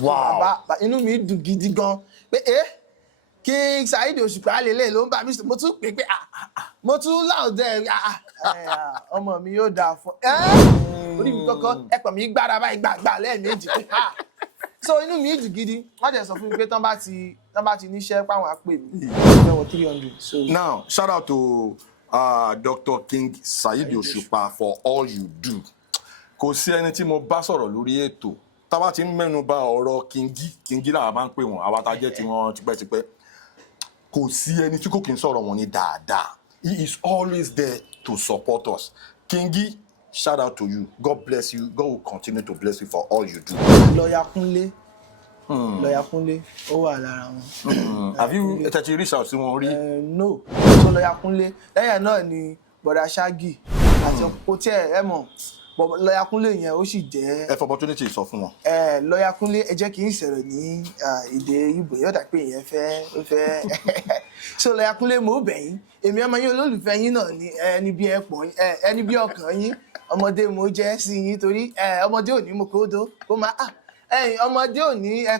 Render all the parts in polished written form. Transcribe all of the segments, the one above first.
Wow. Inú mi dùn gidi gan pé kí Saheed Osupa lélẹ̀ ló ń bá mi sọ mo tún pè pé mo tún láòdẹ ọmọ mi yóò dáa fún orí mi kọ́kọ́ ẹ̀pọ̀ mi gbára báyìí gbàgbà lẹ́ẹ̀mejì so inú mi dùn gidi wọ́n jẹ́ sọ fún mi pé tán bá ti níṣẹ́ páwọn á pè mí lọ́wọ́ 300. So now shout out to Dr. King Saheed Osupa for all you do. Kò sí ẹni tí mo bá sọ̀rọ̀ lórí ètò tá bá ti ń mẹ́nu bà ọ̀rọ̀ Kingi làwa máa ń pè wọ́n àwa tá jẹ́ tí wọ́n tipẹ́tipẹ́. Kò sí ẹni tí kò kí ń sọ̀rọ̀ wọn ní dáadáa. He is always there to support us. Kingi, shout out to you. God bless you. God will continue to bless you for all you do. Lọ́yà Kúnlé ó wà lára wọn. Have you reached out sí wọn rí? No. So Lọ́yà Kúnlé lẹ́yìn náà ni Bọ̀dá Shaggy àti ọkọ̀ tí ẹ mọ̀ Lọ́yà Kúnlé yẹn ó sì jẹ́ ẹ fọ opportunity sọ fún wọn. Lọ́yà Kúnlé ẹ jẹ́ kí n sọ̀rọ̀ ní èdè Ìgbò yóò dà pé ìyẹn fẹ́ so Lọ́yà Kúnlé mo bẹ̀ yín èmi ọmọ yín olólùfẹ́ yín náà ni ẹni bí ẹpọ̀n ẹni bí ọkàn yín ọmọdé mo jẹ́ sí yín torí ọmọdé ò ní mo kó dó kó máa ọmọdé ò ní ẹ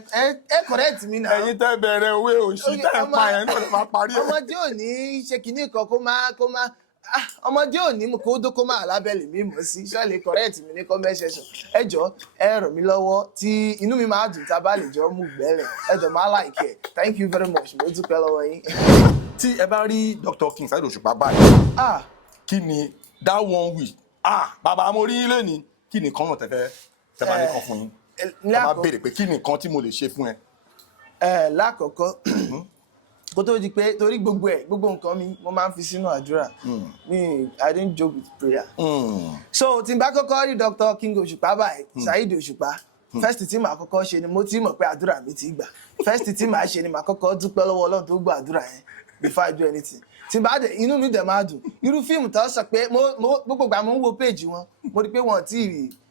correct mi náà. Ẹ̀yin tẹ́ bẹ̀rẹ̀ òwe òṣì tẹ́ ẹ pa yẹn náà lè máa parí ẹ̀. ọmọdé ò ní ṣe kinní kan kó máa ọmọdé ò ní mo kó dó kó máa lábẹ́lẹ̀ mi mọ̀ sí ṣọ́ọ̀lì correct mi ní comment section ẹ jọ̀ọ́ ẹ ràn mí lọ́wọ́ tí inú mi máa dùn tá a bá lè jọ mú gbẹ́lẹ̀ ẹ jọ̀ọ́ máa like ẹ thank you very much mo dúpẹ́ lọ́wọ́ yín. Tí ẹ bá rí Dr. King Saheed Osupa báyìí kí ni that one week bàbá mo rí ilé ni kí ni kan náà tẹ́ bá ní kan fún yín ẹ máa béèrè pé kí ni kan tí mo lè ṣe fún ẹ. Lákọ̀ọ́kọ́ kó tó di pé torí gbogbo nǹkan mi mo máa ń fi sínú àdúrà I don't joke with prayer. So tí n bá kọ́kọ́ rí Dr. King Osupa báyìí Saheed Osupa first tí màá kọ́kọ́ ṣe ni mo ti mọ̀ pé àdúrà mi ti gbà first tí màá ṣe ni màá kọ́kọ́ dúpẹ́ lọ́wọ́ Ọlọ́run tó gbọ́ àdúrà yẹn before I do anything. Tí bá dé inú mi dẹ̀ máa dùn irú fíìmù tó sọ pé gbogbo ìgbà mo ń wo péèjì wọn mo rí pé wọn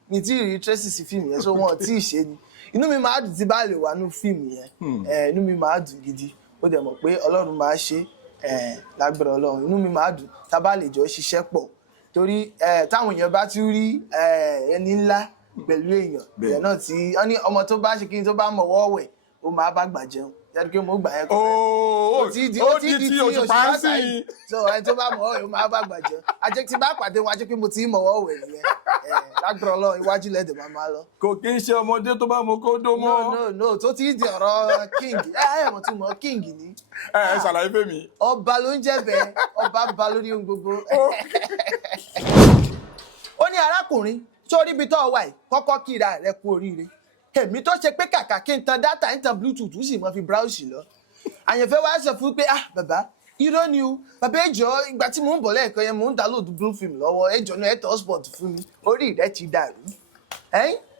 mi tí rí tracy sí fíìmù yẹn so wọn tí ì ṣe ni inú mi máa dùn tí bá lè wà nú fíìmù yẹn inú mi máa dùn gidi ó dẹ̀ mọ̀ pé Ọlọ́run máa ṣe lágbára Ọlọ́run inú mi máa dùn tá bá lè jọ ṣiṣẹ́ pọ̀ torí táwọn èèyàn bá tún rí ẹni ńlá pẹ̀lú èèyàn náà tí wọ́n ní ọmọ tó bá ṣe kí n tó bá mọ̀wọ́ wẹ̀ ó máa bá gbà jẹun yàtọ̀ pé mo gbà yẹn kọ́ ó ti di Osupa sí so ẹni tó bá mọ̀wọ́ wẹ̀ ó máa bá gbà jẹun ajẹ́ tí bá pàdé wọn ajẹ́ pé mo ti mọ̀wọ́ wẹ̀ nìyẹn lágbára Ọlọ́run iwájú lẹ́dẹ̀ máa lọ. Kò kí ń ṣe ọmọdé tó bá mo kó dó mọ́. No tó ti di ọ̀rọ̀ king mo tún mọ̀ king ni. Ṣàlàyé fẹ́ mi. Ọba ló ń jẹ́ bẹ́ẹ̀ ọba ba lórí ohun gbogbo. Ó ní arákùnrin sórí ibi tó wà yìí kọ́kọ́ kíra rẹ kú oríire èmi tó ṣe pé kàkà kí n tan dátà ń tan bluetooth sì mọ́ fi browse lọ. Àyànfẹ́ wá sọ fún pé bàbá irọ́ ni o bàbá ẹjọ́ ìgbà tí mò ń bọ̀ lẹ́ẹ̀kan yẹn mò ń download blue film lọ́wọ́ ẹjọ́ náà ẹ̀tọ́ sport fún mi orí rẹ ti dàrú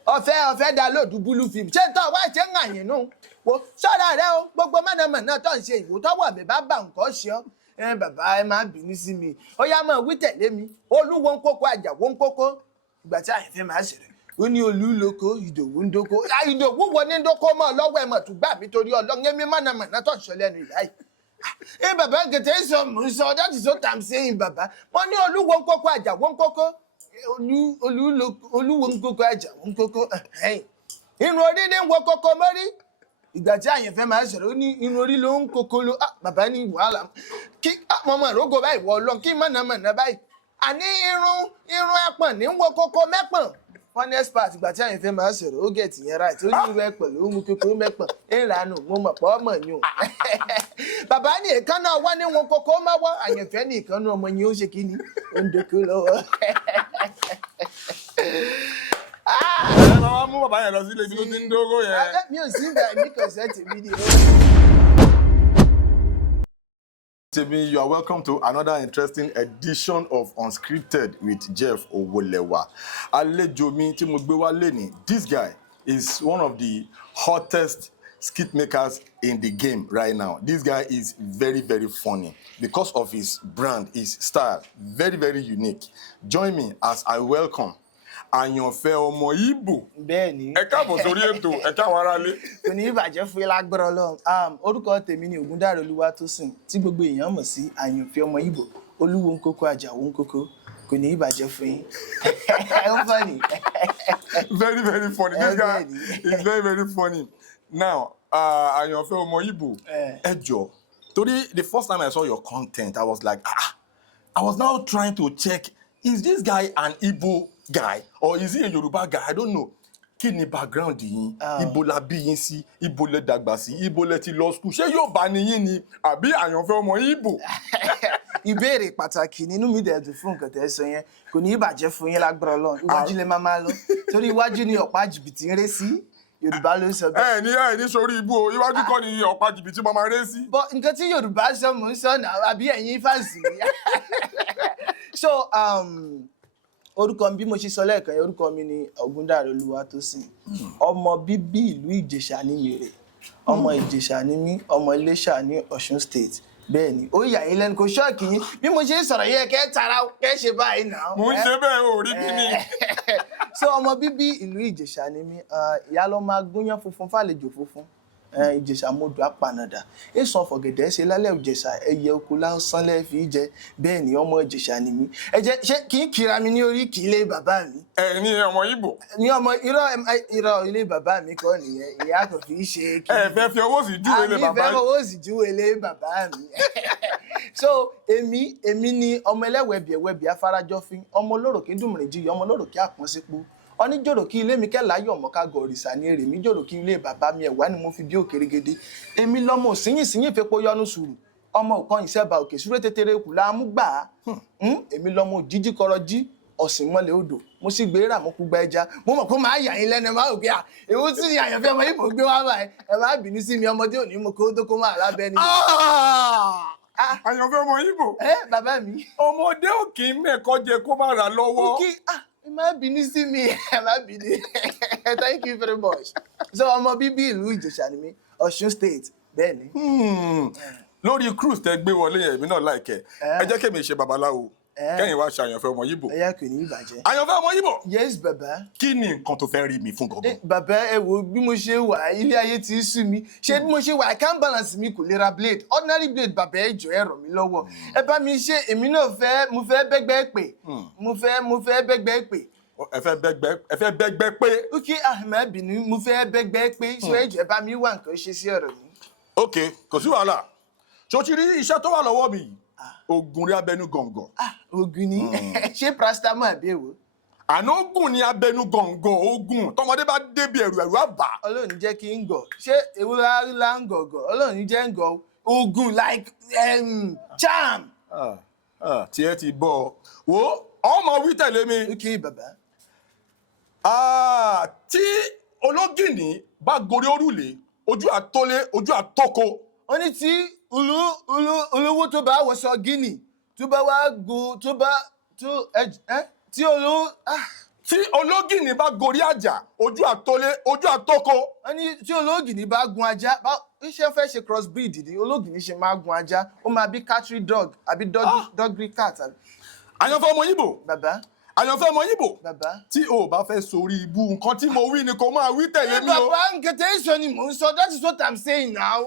ọ̀fẹ́ download blue film ṣé n tọ́ wá ṣe ń àyìn nù wo ṣọ́ra rẹ o gbogbo mọ̀nàmọ̀nà tó ń ṣe ìwò tọ́wọ́ mi bá bà nǹkan ṣe ọ́ bàbá ẹ má bínú sí mi ó yá mọ̀ wí tẹ̀lé mi olúwo ń kókó àjàwó ń kókó ìgbà tí Àyànfẹ́ máa ṣẹlẹ̀ ó ní olúloko Ìdòwú ń dóko Ìdòwú wo ní dóko mọ́ lọ́wọ́ ẹ̀ mọ̀ tó gbà mí torí Ọlọ́run ẹ̀mí mọ̀nàmọ̀nà tó ń sọ lẹ́nu ìyá yìí. Bàbá gẹ̀tẹ́ sọ mò ń sọ that is what I'm saying bàbá wọ́n ní olúwo ń kókó àjàwó ń kókó olúwo ń kókó àjàwó ń kókó irun orí ní wo kókó mọ́rí ìgbà tí Àyànfẹ́ máa sọ̀rọ̀ ó ní irun orí ló ń kókó ló bàbá ní wàhálà kí mọ̀mọ́ ìrógò báyìí wọ Ọlọ́run kí mọ̀nàmọ̀nà báyìí àní irun ẹpọ̀n ní wo kókó mẹ́pọ̀n wọ́n ní expert ìgbà tí Àyànfẹ́ máa sọ̀rọ̀ ó gẹ̀ẹ́tì yẹn right ó ní irú ẹpọ̀n ló ń mú kókó mẹ́pọ̀n ìlànà mo mọ̀ pọ̀ mọ̀ ni o bàbá ní èékánná wá ní wọn kókó mọ́wọ́ Àyànfẹ́ ní ìkànnà ọmọ yẹn ó ṣe kí ni ó ń dókó lọ́wọ́. Ẹ máa mú bàbá yẹn lọ sílé ibi tó ti ń dógó yẹn. Mi ò sí ibà mi kò sẹ́ẹ̀tì fídíò. You are welcome to another interesting edition of Unscripted with Jeff Owolewa. Àlejò mi tí mo gbé wá lénìí, this guy is one of the hottest skit makers in the game right now. This guy is very, very funny because of his brand, his style, very, very unique. Join me as I welcome Ayanfe Omo Ibo. Bẹ́ẹ̀ni. Ẹ káàbọ̀ sórí ètò, ẹ káwọn aráalé. Kò ní ìbàjẹ́ fún yín lágbára Ọlọ́run. Orúkọ tèmi ni Ògúndáre Olúwatósìn tí gbogbo èèyàn mọ̀ sí Ayanfe Omo Ibo. Olúwo ń kókó àjàwó ń kókó. kò ní ìbàjẹ́ fún yín. Funny. Very, very funny. This guy is very, very funny. Now, Ayanfe Omo Ibo, ẹ jọ̀ọ́. Torí the first time I saw your content, I was like, I was now trying to check, is this guy an Igbo guy or is he a Yoruba guy? I don't know. Kí ni background yín? Ibo la bí yín sí, Ibo lẹ dàgbà sí, Ibo lẹ ti lọ school. Ṣé Yorùbá ni yín ni àbí Ayanfe Omo Ibo? Ìbéèrè pàtàkì nínú mi dẹ̀ dùn fún nǹkan tẹ́ sọ yẹn. Kò ní ìbàjẹ́ fún yín lágbára Ọlọ́run. Iwájú lẹ máa lọ. Torí iwájú ni ọ̀pá jìbìtì ń ré sí. Yorùbá ló sọ bẹ́ẹ̀. Ní sórí ibú o, iwájú kọ́ ni ọ̀pá jìbìtì máa ré sí. But nǹkan tí Yorùbá sọ mò ń sọ náà àbí ẹ̀yin fáǹsì mi. So, orúkọ mi bí mo ṣe sọ lẹ́ẹ̀kan yẹn, orúkọ mi ni Ògúndáre Olúwatósìn. Ọmọ bíbí ìlú Ìjẹ̀ṣà ní Mèrè. Ọmọ Ìjẹ̀ṣà ní mí, ọmọ Iléṣà ní Ọ̀ṣun State. Bẹ́ẹ̀ ni, ó yà yín lẹ́nu kò ṣọ́ọ̀kì yín. Bí mo ṣe ń sọ̀rọ̀ yẹn kẹ́ tara kẹ́ ṣe báyìí náà. Mo ń ṣe bẹ́ẹ̀ ò rí bí mi. So ọmọ bíbí ìlú Ìjẹ̀ṣà ní mí, ìyá ló máa gúnyán funfun fàlejò funfun. Ìjẹ̀ṣà modò apanada èso ọ̀fọ̀gẹ̀dẹ̀ ṣe lálẹ́ Ìjẹ̀ṣà ẹyẹ oko lásán lẹ́ fi jẹ bẹ́ẹ̀ ni ọmọ Ìjẹ̀ṣà ni mí ẹ jẹ́ ṣé kì í kira mi ní orí kì í lé bàbá mi. Ní ọmọ Ìgbò. Ní ọmọ irọ́ ilé bàbá mi kọ́ nìyẹn ìyá kan fi ṣe kí. Ẹ fẹ́ fi owó sì júwe lé bàbá mi. àmì ìfẹ́ owó sì júwe lé bàbá mi. So èmi ni ọmọ ẹlẹ́wẹ̀bìẹ̀wẹ̀bì afárajọ́fín ọmọ olóròkè dùnmùrìn jíyọ ọmọ olóròkè àpọ́nsípò ọní jòròkí ilé mi kẹ́lá yọ̀ mọ́ká gọ̀ọ̀rìṣà ní èrè mi jòròkí ilé bàbá mi ẹ̀wá ni mo fi bí òkèrègede èmi lọ́mọ òsínyìnsínyìn fepo yọnu sùúrù ọmọ òkan ìṣẹ́ba òkè súré tètèrè kù láàmú gbà á èmi lọ́mọ òjíjí kọrọ jí ọ̀sìn mọ́lẹ̀ odò mo sì gbé rà mo kú gba ẹja mo mọ̀ pé máa yà yín lẹ́nu máa òkè à èwo tí ni Àyànfẹ́ Ọmọ Ìbò gbé wá báyìí ẹ má bínú sí mi ọmọdé òní mo kó tó kó máa lábẹ́ ni. Àyànfẹ́ Ọmọ Ìbò. Bàbá mi. Ọmọdé ò kì í mẹ́kọ́ jẹ kó má ra lọ́wọ́. Ẹ má bínú sí mi ẹ má bínú thank you very much. So ọmọ bíbí ìlú Ìjẹ̀ṣà ni mí Ọ̀ṣun State bẹ́ẹ̀ ni. Lórí cruise tẹ gbé wọlé yẹn èmi náà láìkẹ́ ẹ jẹ́ kémi ṣe babaláwo kẹ́yìn wá ṣe Àyànfẹ́ Ọmọ Ìbò. ẹyà kò ní ìbàjẹ́. Àyànfẹ́ Ọmọ Ìbò. Yes bàbá. Kí ni nǹkan tó fẹ́ rí mi fún gangan. Bàbá ẹ wo bí mo ṣe wà ilé ayé ti sú mi ṣé bí mo ṣe wà I can't balance mi kò lè ra blade ordinary blade bàbá ẹ jọ̀ọ́ ẹ ràn mí lọ́wọ́ ẹ bá mi ṣe èmi náà mo fẹ́ bẹ́gbẹ́ pè mo fẹ́ bẹ́gbẹ́ pè. Ẹ fẹ́ bẹ́gbẹ́ pé. Ok má bínú mo fẹ́ bẹ́gbẹ́ pé ṣé ẹ jọ̀ọ́ ẹ bá mi wá nǹkan ṣe sí ọ̀rọ̀ yìí. Ok kò sí wàhálà ṣó ti rí iṣẹ́ tó wà lọ́wọ́ mi yìí oògùn rí abẹnú gọ̀ǹgọ̀. Oògùn ni ṣé paracetamol àbí èwo. Àná oògùn ni abẹnú gọ̀ǹgọ̀ oògùn tọmọdé bá débi ẹ̀rù àbá. Ọlọ́run jẹ́ kí n gọ̀ ṣé ewu la ń gọ̀gọ̀ Ọlọ́run jẹ́ ń gọ̀ oògùn like charm. Tí ẹ ti bọ̀ wo ọmọ wí tẹ̀lé mi. Ok bàbá. Tí ológìnní bá gorí òrùlé ojú àtólé ojú àtóko. Ó ní tí olówó tó bá wọṣọ Guinea tó bá wá go tó bá tí olówó. Tí ológìnní bá gorí àjà ojú àtólé ojú àtóko. Ó ní tí ológìnní bá gun ajá iṣẹ́ fẹ́ ṣe crossbreed ni ológìnní ṣe máa gun ajá ó máa bí catry dog àbí doggy cat. Àyànfẹ́ Ọmọ Ìbò. Bàbá. Àyànfẹ́ Ọmọ Ìbò. Bàbá. Tí o bá fẹ́ sórí ibú nǹkan tí mo wí ni kò máa wí tẹ̀lé mi o. Bàbá nǹkan tẹ́ ń sọ ni mò ń sọ that is what I'm saying now.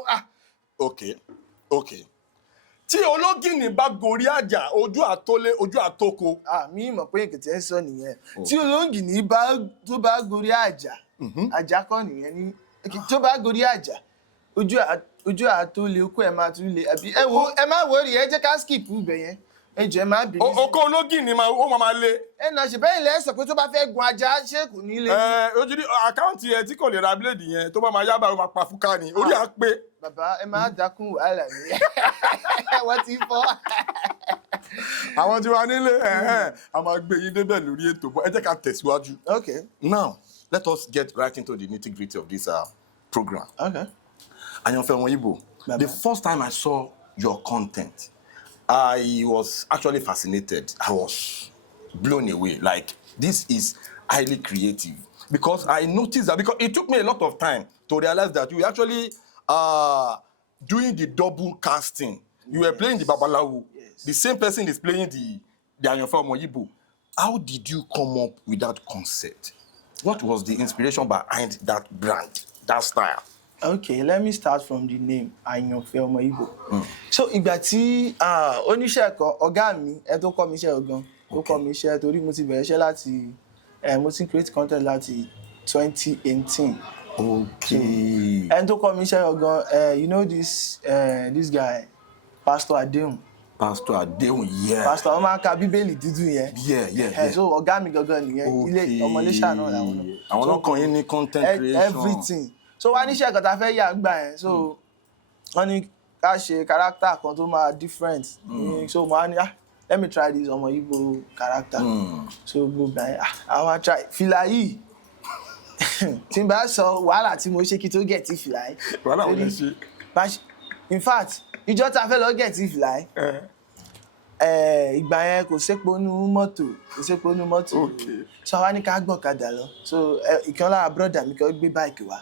Ok. Tí ológìnní bá gorí àjà ojú àtólé ojú àtóko. Mi mọ̀ pé nǹkan tẹ́ ń sọ nìyẹn tí ológìnní tó bá gorí àjà àjà kọ́ nìyẹn ní tó bá gorí àjà ojú àtólé okó ẹ̀ máa tún lé àbí ẹ má wọrí ẹ jẹ́ ká skip ibẹ̀ yẹn. Ẹ jọ̀ọ́ ẹ má bínú. Oko ológìnní ó máa lé. Nà ṣe bẹ́ẹ̀ lẹ́ sọ pé tó bá fẹ́ gun ajá ṣé kò ní lé. Ojú ní àkáǹtì ẹ tí kò lè ra bíléèdì yẹn tó bá máa yábàá ó máa pa fúkà ni orí á pé. Bàbá ẹ máa dákún wàhálà mi wọ́n ti fọ́. Àwọn tí wàá nílé a máa gbé yín débẹ̀ lórí ètò bọ́ ẹ jẹ́ ká tẹ̀síwájú. Okay. Now let us get right into the nitty-gritty of this program. Okay. Àyànfẹ́ Ọmọ Ìbò. The first time I saw your content, I was actually fascinated. I was blown away. Like, this is highly creative. Because I noticed that, because it took me a lot of time to realize that you were actually doing the double casting. You were playing the Babalawo. Yes. The same person is playing the Ayanfe Omo Ibo. How did you come up with that concept? What was the inspiration behind that brand, that style? Okay, let me start from the name Ayanfe Omo Ibo. So ìgbà tí oníṣẹ́ kan ọ̀gá mi ẹ tó kọ́ mi iṣẹ́ ọ̀gán tó kọ́ mi iṣẹ́ torí mo ti bẹ̀rẹ̀ iṣẹ́ láti mo ti create content láti 2018. Okay. Ẹni tó kọ́ mi iṣẹ́ gangan you know this guy Pastor Adéhùn. Pastor Adéhùn, yeah. Pastor wọ́n máa ń ka bíbélì dúdú yẹn. Yeah. So ọ̀gá mi gangan nìyẹn ilé ọmọléṣà náà làwọn náà. Àwọn náà kàn yín ní content creation. Everything. So wá níṣẹ́ kan tá a fẹ́ yà gbà yẹn so wọ́n ní ká ṣe character kan tó máa different. So mo á ní let me try this Omoigbo character. So gbogbo yẹn I wan try fìlà yìí tí n bá sọ wàhálà tí mo ṣe kí tó get fìlà yìí. Wàhálà wo lè ṣe? In fact ìjọ tá a fẹ́ lọ get fìlà yìí ìgbà yẹn kò sépo nínú mọ́tò so àwa ní ká gbọ̀kadà lọ so ìkan lára brọ́dà mi kan gbé báìkì wá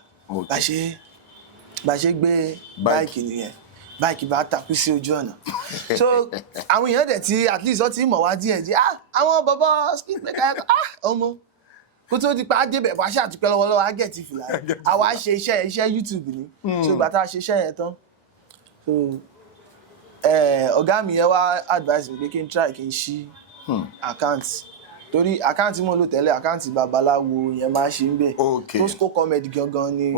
bá ṣe gbé báìkì nìyẹn báìkì bá takú sí ojú ọ̀nà so àwọn èèyàn dẹ̀ tí at least wọ́n ti mọ̀ wá díẹ̀ àwọn bọ̀bọ̀ speed maker ọmọ kó tó di pa á débẹ̀ wá ṣàtúpẹ́ lọ́wọ́lọ́wọ́ á gẹ̀ẹ́tì fìlà àwa ṣe iṣẹ́ YouTube ni so ìgbà tá a ṣe iṣẹ́ yẹn tán so ọ̀gá mi yẹn wá advice mi pé kí n try kí n ṣí account torí account tí mo lò tẹ́lẹ̀ account babaláwo yẹn máa ṣe ń bẹ̀ Tosco comedy gangan ni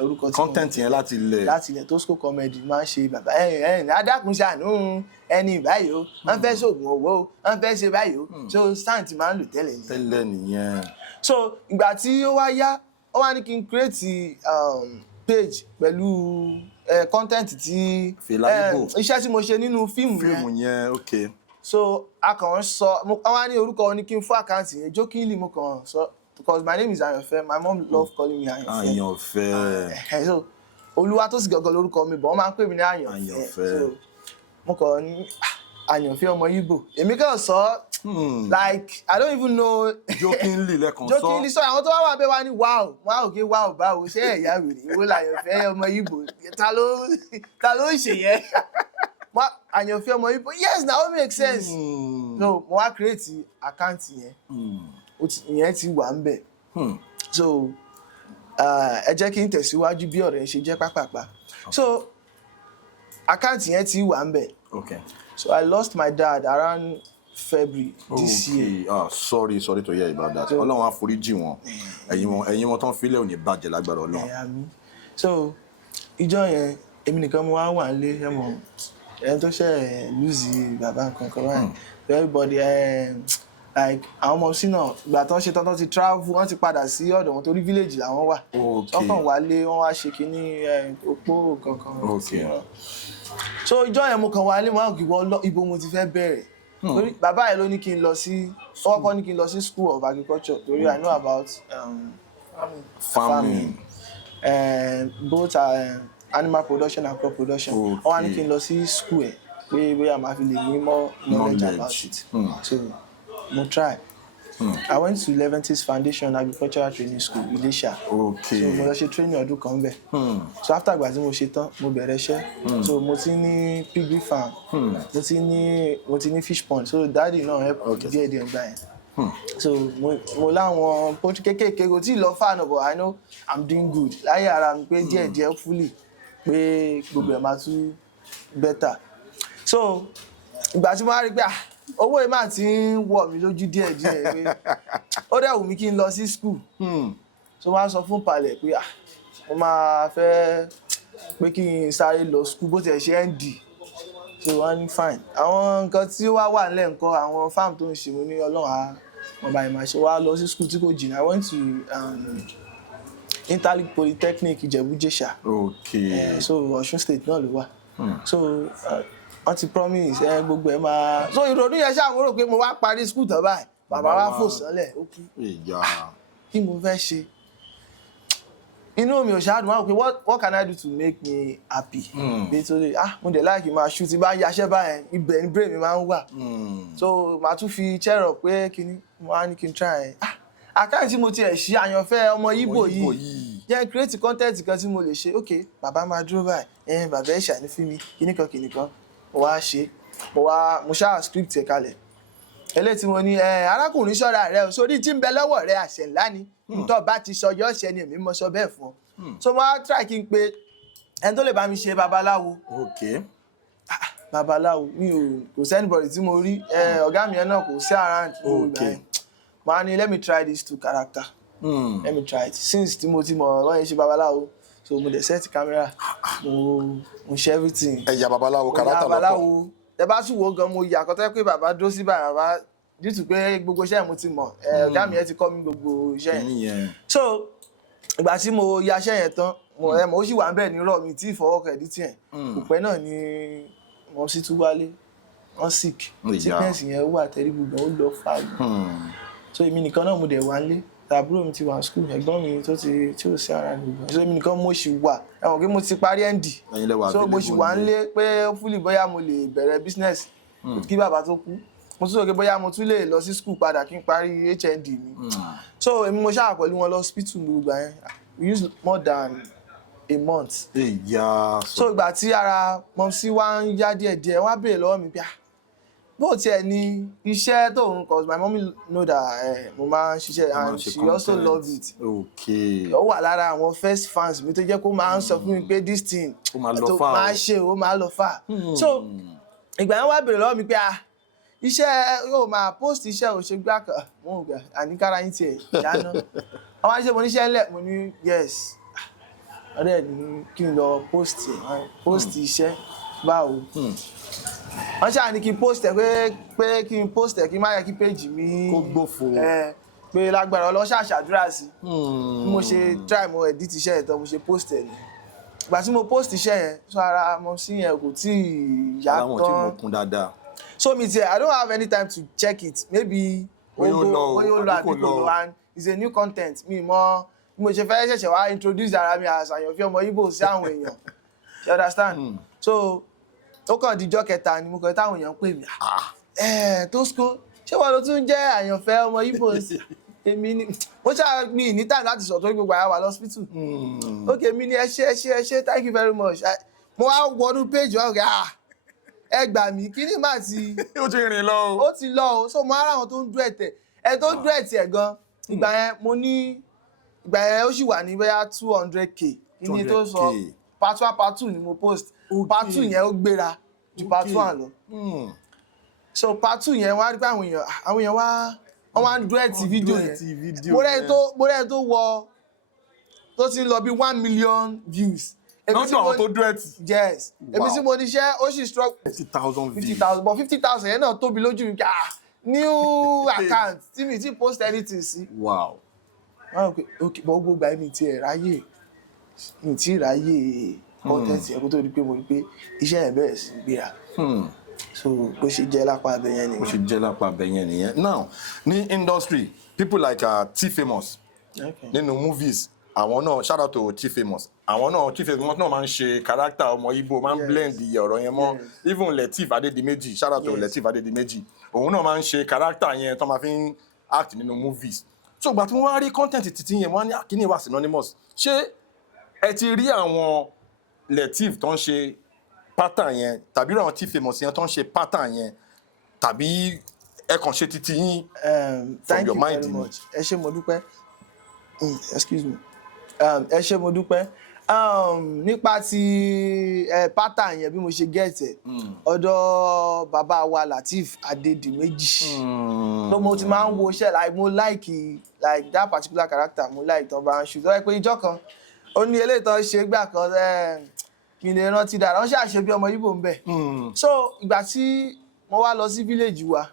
orúkọ tí content yẹn láti ilẹ̀ Tosco comedy máa ń ṣe bàbá adákun ṣàánú ẹni báyìí o wọ́n fẹ́ ṣoògùn owó o wọ́n fẹ́ ṣe báyìí o so stand máa ń lò tẹ́lẹ̀ nìyẹn. so ìgbà tí ó wá yá ó wá ní kí n create page pẹ̀lú content tí iṣẹ́ tí mo ṣe nínú fíìmù yẹn okay. So a kàn sọ wọ́n ní orúkọ ní kí n fún àkáǹtì yẹn jokingly mo kàn sọ because my name is Ayanfe my mom love calling me Ayanfe. So olúwa tó sì gangan lórúkọ mi bọ̀ wọ́n máa ń pè mí ní Ayanfe so mo kàn ní Ayanfe Omo Ibo èmi kàn sọ like I don't even know. jokingly lẹ́kàn sọ jokingly sọ àwọn tó wá wà bẹ́ẹ̀ wá ní wow báwo ṣé ẹ̀yà wèrè ìwé l'Ayanfe Omo Ibo ta ló ń ṣe yẹn. Ayanfe Omo Ibo yes na all make sense. So mo wá create account yẹn ìyẹn ti wà ń bẹ̀ so ẹ jẹ́ kí n tẹ̀síwájú bí ọ̀rẹ́ ṣe jẹ́ pápápá so account yẹn ti wà ń bẹ̀ so I lost my dad around February this year. Sorry to hear about that. Ọlọ́run á foríjì wọn ẹ̀yin wọn tán fílẹ̀ ò ní bàjẹ́ lágbára Ọlọ́run. So ìjọ yẹn èmi nìkan mo wá wà nílé ẹni tó ṣe lùzì bàbá kankan báyìí everybody like àwọn ọmọ sí náà ìgbà tó ń ṣe tán ti travel wọ́n ti padà sí ọ̀dọ̀ wọn torí village làwọn wà wọ́n kàn wálé wọ́n wá ṣe kínní opó kankan so ìjọ yẹn mo kàn wálé mo kàn wọ ibo mo ti fẹ́ bẹ̀rẹ̀ torí bàbá yẹn ló ní kí n lọ sí ọkọ ní kí n lọ sí school of agriculture torí I know about farming both animal production and crop production. Wọ́n wá ní kí n lọ sí school ẹ̀ pé bóyá màá fi lè ní more knowledge about it. So mo try. I went to Leventis Foundation Agricultural Training School Ilesha. So mo lọ ṣe training ọdún kan bẹ̀. So after ìgbà tí mo ṣe tán mo bẹ̀rẹ̀ iṣẹ́. So mo ti ní piggery farm. Mo ti ní fish pond. So daddy náà help díẹ̀ gbà yẹn. So mo láwọn poultry kékèké kò tí ì lọ fà náà but I know I'm doing good. Láyé ara mi pé díẹ̀ fully pé gbogbo ẹ̀ máa tún better. So ìgbà tí mo wá rí pé owó yìí máa ti ń wọ̀ mí lójú díẹ̀ pé ó dẹ̀ wù mí kí n lọ sí school. So wọ́n á sọ fún palẹ̀ pé mo máa fẹ́ pé kí n sáré lọ school bó tiẹ̀ ṣe ND. So wọ́n ní fine. Àwọn nǹkan tí ó wà nílẹ̀ nǹkan àwọn farm tó ń ṣe mo ní Ọlọ́run wọn bá ìmọ̀ ṣe wá lọ sí school tí kò jìnnà. I went to Interlink Polytechnic Ìjẹ̀bú-Jẹ̀ṣà. So Ọ̀ṣun State náà ló wà. So wọ́n ti promise gbogbo ẹ̀ máa. So ìrònú yẹn ṣáà mo rò pé mo wá parí school tán báyìí bàbá wa fò sánlẹ̀ ó kú. Kí mo fẹ́ ṣe? Inú mi ò ṣáàdùn wá pé what can I do to make me happy? Bí tó lè mo dẹ̀ láìkí máa ṣú ti bá ń yaṣẹ́ báyẹn ibẹ̀ ni brain mi máa ń wà. So màá tún fi cheer up pé kíní mo á ní kí n try àkáǹtì tí mo ti ẹ̀ ṣí Ayanfe Omo Ibo yìí jẹ́ create content kan tí mo lè ṣe ok bàbá máa dúró báyìí bàbá ẹ̀ ṣàní fún mi kíníkan mo wá ṣe mo ṣáà script ẹ̀ kalẹ̀ eléyìí tí mo ní arákùnrin ṣọ́ra rẹ o sórí tí ń bẹ lọ́wọ́ rẹ àṣẹ ńlá ni tó bá ti sọ yọ ṣẹ ni èmi mọ sọ bẹ́ẹ̀ fún ọ so mo wá try kí n pe ẹni tó lè bá mi ṣe babaláwo babaláwo mi ò kò sí anybody tí mo rí ọ̀gá mi yẹn náà kò sí around gbogbo ìgbà yẹn máa ní let me try these two character let me try it since tí mo ti mọ̀ wọ́n yẹn ṣe babaláwo so mo dẹ̀ set camera mo ṣe everything. ẹ̀yà babaláwo character lọ́tọ̀. ẹ bá tún wo gan mo yà kọ́tẹ́ pé bàbá dúró sí bàbá due to pé gbogbo iṣẹ́ mo ti mọ̀ ọ̀gá mi yẹn ti kọ́ mi gbogbo iṣẹ́ yẹn so ìgbà tí mo ya iṣẹ́ yẹn tán ó sì wà ń bẹ̀ ní rọ̀ mi tí ìfọwọ́kọ̀ ẹ̀dítì yẹn kò pẹ́ náà ni wọ́n sì tún wálé wọ́n sick sickness yẹn wà terrible gan ó lọ fà gan so èmi nìkan náà mo dẹ̀ wá lé àbúrò mi ti wà school ẹ̀gbọ́n mi tí ò sí ara mi so èmi nìkan mo sì wà ẹ̀wọ̀n pé mo ti parí ND so mo sì wà ń lé pé fúlì bóyá mo lè bẹ̀rẹ̀ business kí bàbá tó kú mo tún sọ pé bóyá mo tún lè lọ sí school padà kí n parí HND mi so èmi mo ṣáà pẹ̀lú wọn lọ hospital gbogbo yẹn we used more than a month. So ìgbà tí ara mọ̀mísí wá ń yá díẹ̀díẹ̀ wọ́n á béèrè lọ́wọ́ mi pé bó tiẹ̀ ní iṣẹ́ tó ń cause my mommy know that mo máa ń ṣiṣẹ́ and she also love it. Ó wà lára àwọn first fans mi tó jẹ́ kó máa ń sọ fún mi pé this thing tó máa ṣe ó máa lọ fà. So ìgbà yẹn wá béèrè lọ́wọ́ mi pé iṣẹ́ yóò máa post iṣẹ́ òṣègbà kan mo gbà àníkára yín tiẹ̀ jáná àwọn àṣẹ mo níṣẹ́ ńlẹ̀ mo ní yes ọ̀rẹ́ ní kí n lọ post iṣẹ́ báwo wọ́n ṣáà ní kí n post ẹ̀ pé kí n post ẹ̀ kí n má yẹ kí péjì mi kó gbófo pé lágbára Ọlọ́run ṣáà ṣàdúrà sí bí mo ṣe try mo edit iṣẹ́ yẹn tán mo ṣe post ẹ̀ ni ìgbà tí mo post iṣẹ́ yẹn so ara mo sí yẹn kò tí ì yá tán so mi tiẹ̀ I don't have any time to check it maybe bóyá ó lọ àbí kò lọ and it's a new content mi mọ mo ṣe fẹ́ ṣẹ̀ṣẹ̀ wá introduce ara mi as Ayanfe Omo Ibo sí àwọn èèyàn you understand so ó kàn díjọ́ kẹta ni mo kàn táwọn èèyàn pè mí Tosco ṣé wọ́n ló tún jẹ́ Ayanfe Omo Ibo èmi ni mo ṣáà mi ní time láti sọ torí gbogbo àyà wà lọ́sípítù ok mi ni ẹ ṣé thank you very much mo wá wọnú page wọn ẹ gbà mí kí ni màá ti ó ti rìn lọ ó ti lọ o so mo ara àwọn tó ń dú ẹ̀tẹ̀ ẹ tó ń dú ẹ̀tẹ̀ gan ìgbà yẹn ó sì wà ní bóyá 200k ní tó sọ part 1 part 2 ni mo post part 2 yẹn ó gbéra ju part 1 lọ so part 2 yẹn wá rí pé àwọn èèyàn wá ń duet fídíò yẹn mo rẹ́ tó wọ tó ti ń lọ bí 1 million views lọ́dún àwọn tó duet yes èmi tí mo níṣẹ́ ó sì struck 50,000 but 50,000 yẹn náà tóbi lójú mi ká new account tí mi ti post anything sí. Wow. Okay but gbogbo àyè mi ti ráyè content yẹn kó tó di pé mo rí pé iṣẹ́ yẹn bẹ̀rẹ̀ sí gbéra so bó ṣe jẹ́ lápá abẹ yẹn nìyẹn. Now ní industry people like T-Famous nínú movies àwọn náà shout out to T-Famous àwọn náà T-Famous náà máa ń ṣe character ọmọ Igbo máa ń blend ọ̀rọ̀ yẹn mọ́ even Lateef Adedimeji shout out to Lateef Adedimeji òun náà máa ń ṣe character yẹn tó máa fi ń act nínú movies so ìgbà tí wọ́n wá rí content títí yẹn wọ́n á ní àkíní wà synonymous ṣé ẹ ti rí àwọn Lateef tó ń ṣe pattern yẹn tàbí àwọn T-Famous yẹn tó ń ṣe pattern yẹn tàbí ẹ kàn ṣe títí yín from your mind ni. ẹ ṣé mo dúpẹ́ excuse me ẹ ṣé mo dúpẹ́ nípa ti pattern yẹn bí mo ṣe get ẹ ọ̀dọ̀ bàbá wa Lateef Adedimeji tó mo ti máa ń wo iṣẹ́ like mo like that particular character mo like tó bá ń ṣù tó yẹ pé ìjọ́ kan ó ní eléyìí tó ṣe gbà kan kí n lè rántí dára wọ́n ṣàṣe bí ọmọ Igbo ń bẹ̀ so ìgbà tí mo wá lọ sí village wa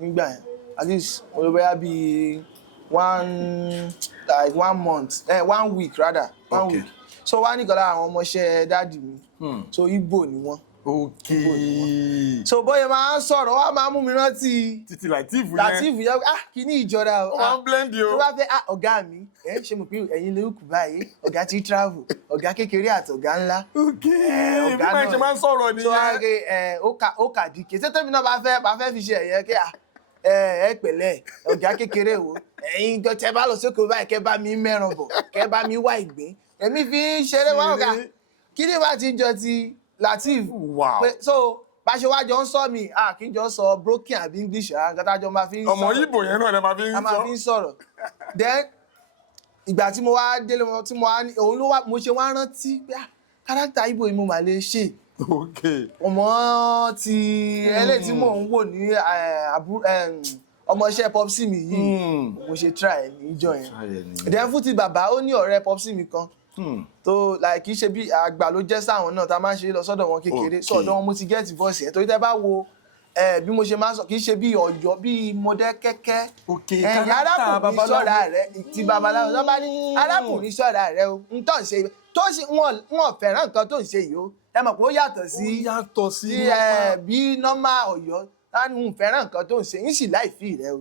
nígbà yẹn at least mo lọ bẹ́yà bíi 1 week rather 1 week so wá nìkan lára àwọn ọmọọṣẹ́ dáàdì mi so Igbo ni wọ́n so bóyá máa ń sọ̀rọ̀ wá máa mú mi rántí títí Lateef yẹn kí ní ìjọra ó máa ń blend o tó bá fẹ́ ọ̀gá mi ṣe mo pé ẹ̀yin lè kù báyìí ọ̀gá ti travel ọ̀gá kékeré àti ọ̀gá ńlá ọ̀gá náà bí wọ́n ṣe máa ń sọ̀rọ̀ nìyẹn ó kà dí kété tẹ́mi náà bá fẹ́ fi ṣe ẹ̀yẹ kí ẹ pẹ̀lẹ́ ọ̀gá kékeré wo ẹ̀yin tẹ́ bá lọ sóko báyìí kẹ́ bá mi mẹ́ràn bọ̀ kẹ́ bá mi wá ìgbín èmi fi ń ṣeré wá ọ̀gá kí ni bá ti jọ ti Lateef so bá ṣe wá jọ ń sọ mi kí n jọ sọ broken àbí English àgàtàjọ máa fi ń sọ̀rọ̀ ọmọ Igbo yẹn náà lè máa fi ń sọ̀rọ̀ then ìgbà tí mo wá délé tí mo wá ní òun ló wá mo ṣe wá rántí pé character Igbo yìí mo mà lè ṣe Okay. ọmọ ti ẹlẹ́yìí tí mò ń wò ní ọmọọṣẹ́ popsi mi yìí mo ṣe try níjọ́ yẹn then fún ti bàbá ó ní ọ̀rẹ́ popsi mi kan tó like kì í ṣe bí àgbà ló jẹ́ sáwọn náà tá a máa ń ṣe lọ sọ́dọ̀ wọn kékeré so ọ̀dọ̀ wọn mo ti get voice yẹn torí tẹ́ bá wo bí mo ṣe máa ń sọ kì í ṣe bí Ọ̀yọ́ bí Mọdákẹ́kẹ́ arákùnrin ṣọ́ra rẹ̀ ti babaláwo tó bá ní arákùnrin ṣọ́ra rẹ̀ o n tó ń ṣe tó ṣe wọn fẹ́ràn nǹkan tó ń ṣe yìí o ẹ mọ̀ pé ó yàtọ̀ sí bí nọ́mà Ọ̀yọ́ láti ń fẹ́ràn nǹkan tó ń ṣe yín sì láìfí rẹ o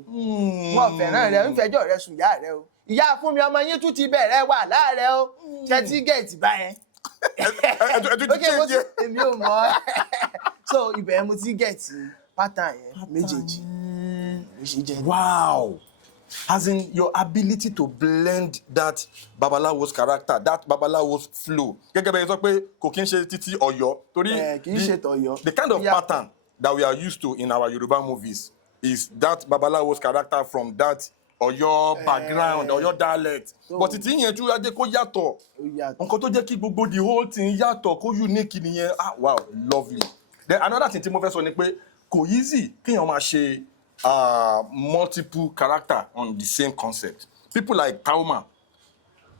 wọn fẹ́ràn rẹ ń fẹjọ́ rẹ sùn ìyá rẹ o ìyá fún mi ọmọ yín tún ti bẹ̀rẹ̀ wà láàrẹ o ṣẹtí gẹ̀ẹ́tì báyẹn èmi ò mọ̀ so ibẹ̀ mo ti gẹ̀ẹ́tì pátá yẹn méjèèjì. Wow. As in your ability to blend that Babalawo's character, that Babalawo's flow. Gẹ́gẹ́ bẹ́ẹ̀ sọ pé kò kí n ṣe títí Ọ̀yọ́ torí kì í ṣe tọ̀yọ́. The kind of pattern that we are used to in our Yoruba movies is that Babalawo's character from that Ọ̀yọ́ background, Ọ̀yọ́ dialect. But títí yẹn tún adé kó yàtọ̀. Nǹkan tó jẹ́ kí gbogbo the whole thing yàtọ̀ kó unique nìyẹn. Wow, lovely. Then another thing tí mo fẹ́ sọ ni pé kò easy kéèyàn máa ṣe multiple character on the same concept. People like Tauma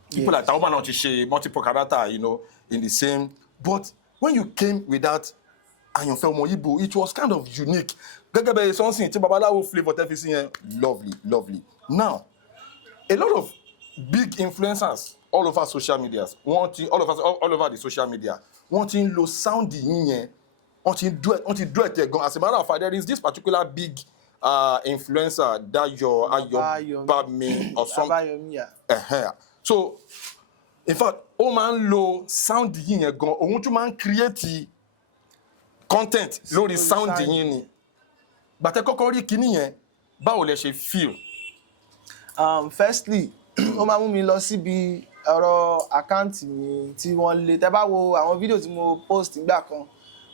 now to share multiple character, you know, in the same. But when you came with that Ayanfe Omo Ibo, it was kind of unique. Gẹ́gẹ́ something tí Babalawo flavor tẹ́fí lovely. Now, a lot of big influencers all over social media, all over the social media, wanting low sound yẹn, wanting duet gan. As a matter of fact, there is this particular big influencer that your Ayobami or something. So, in fact, ó máa ń lo sound yìí yẹn gan. Òun tún máa ń create content lórí sound yìí ni. Bàtẹ́ kọ́kọ́ rí kíní yẹn, báwo lẹ ṣe feel? Firstly, ó máa mú mi lọ síbi ọ̀rọ̀ àkáǹtì mi tí wọ́n lé. Tẹ́ bá wo àwọn fídíò tí mo post nígbà kan,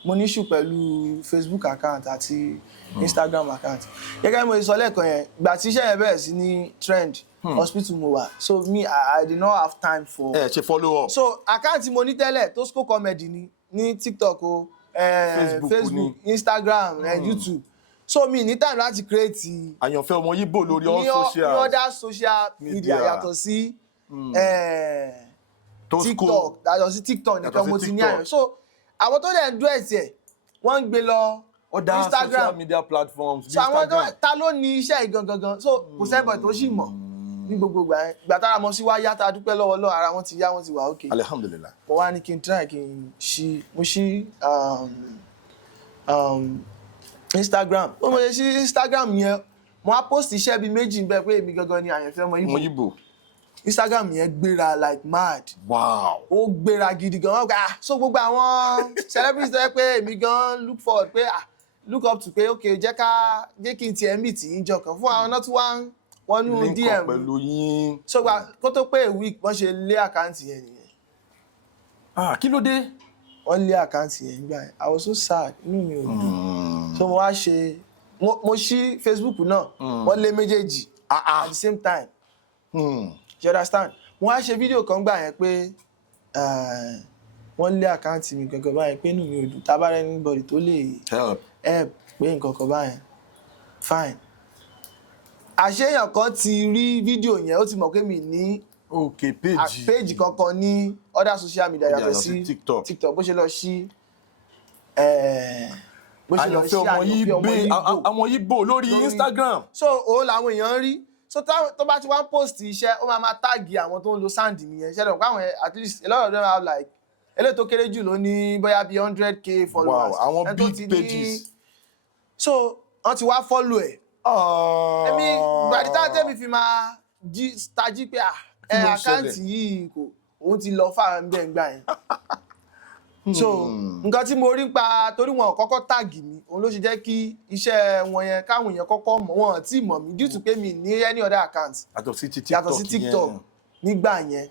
mo ní issue pẹ̀lú Facebook account àti Instagram account. Gẹ́gẹ́ bí mo sọ lẹ́ẹ̀kan yẹn, ìgbà tí iṣẹ́ yẹn bẹ̀rẹ̀ sí ní trend, hospital mo wà. So me, I did not have time for. Ṣe follow up. So account mo ní tẹ́lẹ̀ tó school comedy ní TikTok o, Facebook, Instagram, YouTube. So me ní time láti create Ayanfe Omo Ibo lórí all social. Ní other social media yàtọ̀ sí TikTok, yàtọ̀ sí TikTok nìkan mo ti ní àyàn. So àwọn tó dẹ̀ ń dúró ẹ̀sẹ̀ wọ́n ń gbé lọ Instagram, social media platforms. So àwọn tó ta ló ní iṣẹ́ ìgangan. So kò sẹ́bọ̀ tó sì mọ̀ ní gbogbo ìgbà tára mọ́ sí wá yá tá a dúpẹ́ lọ́wọ́ Ọlọ́run, ara wọn ti yá, wọn ti wà okay. Alhamdulillah. Mo wá ní kí n try kí n ṣí Instagram. Ó mo ṣe ṣí Instagram yẹn, mo á post iṣẹ́ bíi méjì ń bẹ pé èmi gangan ni Ayanfe Omo Ibo. Instagram yẹn gbéra like mad. Wow. Ó gbéra gidi gan. So gbogbo àwọn celebrities tó yẹ pé èmi gan look up to pé okay jẹ́ kí n tiẹ̀ meet yín jọ kan fún àwọn náà tí wọ́n ní DM pẹ̀lú yín. So kó tó pé a week wọ́n ṣe lé àkáǹtì yẹn nìyẹn. Kí ló dé? Wọ́n lé àkáǹtì yẹn nígbà yẹn. I was so sad, inú mi ò dùn. So mo wá ṣe mo ṣí Facebook náà, wọ́n lé méjèèjì at the same time. You understand? Mo wá ṣe fídíò kan gbà yẹn pé wọ́n lé àkáǹtì mi gangan báyẹn pé inú mi ò dùn, tá bá rẹ anybody tó lè help pé nǹkan kan báyẹn fine. Àṣeyàn kan ti rí fídíò yẹn, ó ti mọ̀ pé mi ní page kankan ní other social media yàtọ̀ sí TikTok. Bó ṣe lọ sí Ayanfe Omo Ibo lórí Instagram. So òun làwọn èèyàn rí. So tó bá ti wá post iṣẹ́, ó máa táàgì àwọn tó ń lo sound mi yẹn. Ṣé àwọn at least a lot of them have like eléyìí tó kéré jù ló ní bóyá bí 100k followers. Wow, àwọn big pages. So wọ́n ti wá follow ẹ̀. Èmi by the time tẹ́mi fi máa tají pé àkáǹtì yìí òun ti lọ fáwọn ẹgbẹ́ ìgbà yẹn. So nǹkan tí mo rí pa torí wọn kọ́kọ́ tag mi, òun ló ṣe jẹ́ kí iṣẹ́ wọn yẹn káwọn èèyàn kọ́kọ́ mọ̀, wọn tí mọ̀ mí due to pé mi ní any other account yàtọ̀ sí TikTok nígbà yẹn.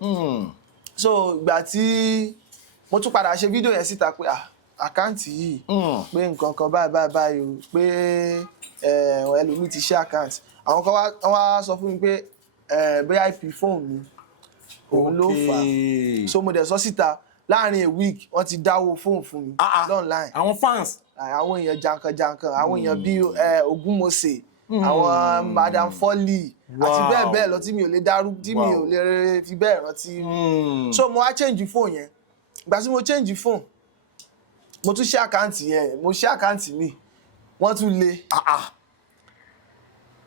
So ìgbà tí mo tún padà ṣe fídíò yẹn síta pé àkáǹtì yìí pé nǹkan kan báyìí o pé ẹlòmíì ti ṣe àkáǹtì, àwọn kan wá sọ fún mi pé bóyá IP phone mi òun ló fà á. So mo dẹ̀ sọ síta láàrin a week wọ́n ti dáwó fóònù fún mi online. Àwọn fans. Àwọn èèyàn jankan-jankan, àwọn èèyàn bíi Ogunmose, àwọn Madam Folly àti bẹ́ẹ̀ bẹ́ẹ̀ lọ tí mi ò lè dárú tí mi ò lè fi bẹ́ẹ̀ rántí. So mo wá change phone yẹn. Ìgbà tí mo change phone, mo tún ṣe àkáǹtì yẹn, mo ṣe àkáǹtì mi, wọ́n tún lé.